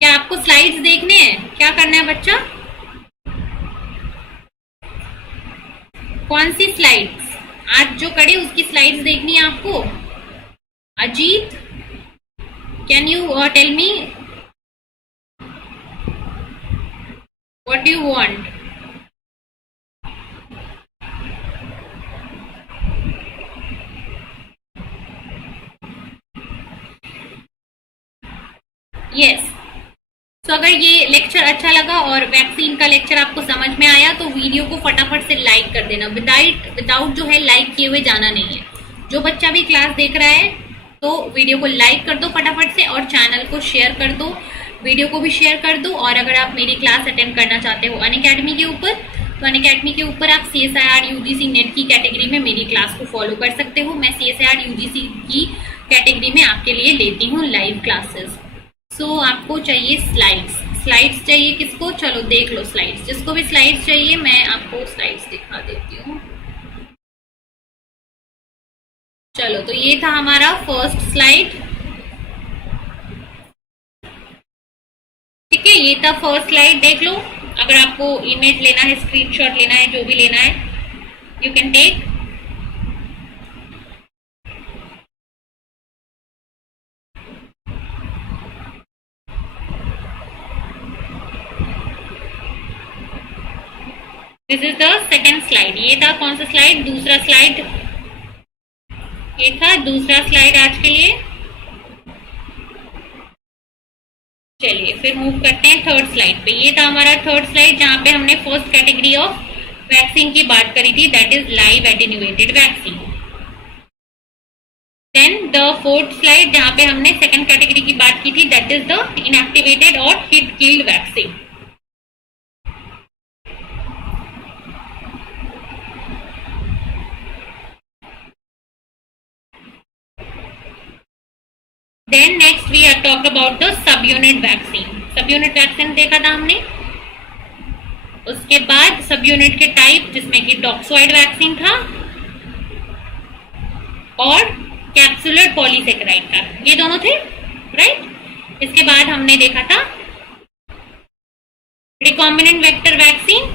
क्या आपको स्लाइड्स देखने हैं? क्या करना है बच्चा? कौन सी स्लाइड्स? आज जो कड़े उसकी स्लाइड्स देखनी है आपको। Ajit, can you tell me what do you want? Yes. तो अगर ये लेक्चर अच्छा लगा और वैक्सीन का लेक्चर आपको समझ में आया तो वीडियो को फटाफट से लाइक कर देना। विदाउट जो है लाइक किए हुए जाना नहीं है। जो बच्चा भी क्लास देख रहा है तो वीडियो को लाइक कर दो फटाफट से और चैनल को शेयर कर दो, वीडियो को भी शेयर कर दो। और अगर आप मेरी क्लास अटेंड करना चाहते हो अनअकैडमी के ऊपर, तो अनअकैडमी के ऊपर आप CSIR UGC नेट की कैटेगरी में मेरी क्लास को फॉलो कर सकते हो। मैं CSIR UGC की कैटेगरी में आपके लिए लेती हूँ लाइव क्लासेस। सो आपको चाहिए स्लाइड्स चाहिए किसको? चलो देख लो स्लाइड्स। जिसको भी स्लाइड्स चाहिए मैं आपको स्लाइड्स दिखा देती हूँ। चलो, तो ये था हमारा फर्स्ट स्लाइड। ठीक है, ये था फर्स्ट स्लाइड, देख लो। अगर आपको इमेज लेना है, स्क्रीनशॉट लेना है, जो भी लेना है, you can take. This is the second slide. ये था कौन सा स्लाइड? दूसरा स्लाइड। ये था दूसरा स्लाइड आज के लिए। चलिए फिर मूव करते हैं थर्ड स्लाइड पे। ये था हमारा थर्ड स्लाइड जहां पे हमने फर्स्ट कैटेगरी ऑफ वैक्सीन की बात करी थी, that is live attenuated vaccine. Then the fourth slide जहां पे हमने सेकेंड कैटेगरी की बात की थी, दैट इज द इनएक्टिवेटेड और heat killed vaccine. Then next we have talked about the subunit vaccine. Subunit vaccine देखा था हमने। उसके बाद सबयूनिट के टाइप जिसमें कि टॉक्सोइड वैक्सीन था और कैप्सुलर पॉलीसेकेराइड था, ये दोनों थे, राइट। इसके बाद हमने देखा था recombinant vector vaccine,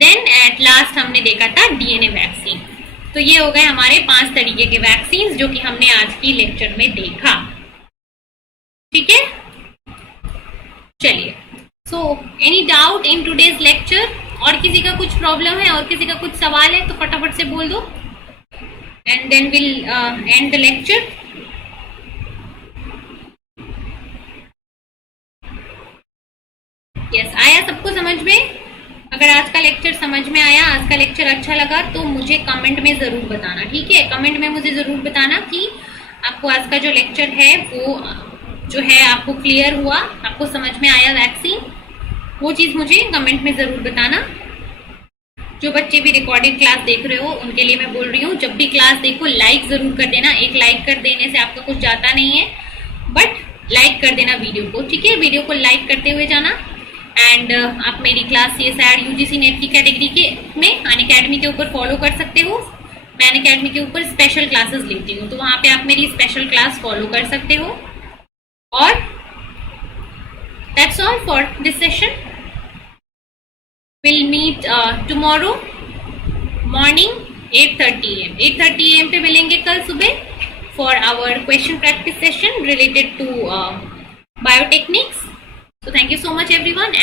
then at last हमने देखा था डीएनए वैक्सीन। तो ये हो गए हमारे 5 तरीके के वैक्सीन जो कि हमने आज की लेक्चर में देखा। ठीक है, चलिए। So any doubt in today's lecture? और किसी का कुछ प्रॉब्लम है और किसी का कुछ सवाल है तो फटाफट से बोल दो and then will end the lecture. Yes, आया सबको समझ में? अगर आज का लेक्चर समझ में आया, आज का लेक्चर अच्छा लगा तो मुझे कमेंट में जरूर बताना। ठीक है, कमेंट में मुझे जरूर बताना कि आपको आज का जो लेक्चर है वो जो है आपको क्लियर हुआ, आपको समझ में आया वैक्सीन, वो चीज मुझे कमेंट में जरूर बताना। जो बच्चे भी रिकॉर्डिंग क्लास देख रहे हो उनके लिए मैं बोल रही हूँ, जब भी क्लास देखो लाइक जरूर कर देना। एक लाइक कर देने से आपका कुछ जाता नहीं है, बट लाइक कर देना वीडियो को, ठीक है, वीडियो को लाइक करते हुए जाना। एंड आप मेरी क्लास CSIR UGC नेट की कैटेगरी के में अनअकैडमी के ऊपर फॉलो कर सकते हो। मैं अनअकैडमी के ऊपर स्पेशल क्लासेस लेती हूँ, तो वहाँ पे आप मेरी स्पेशल क्लास फॉलो कर सकते हो। और that's all for this session. Will meet tomorrow morning 8:30 AM। 8:30 AM पे मिलेंगे कल सुबह for our question practice session related to biotechnics. So thank you so much everyone.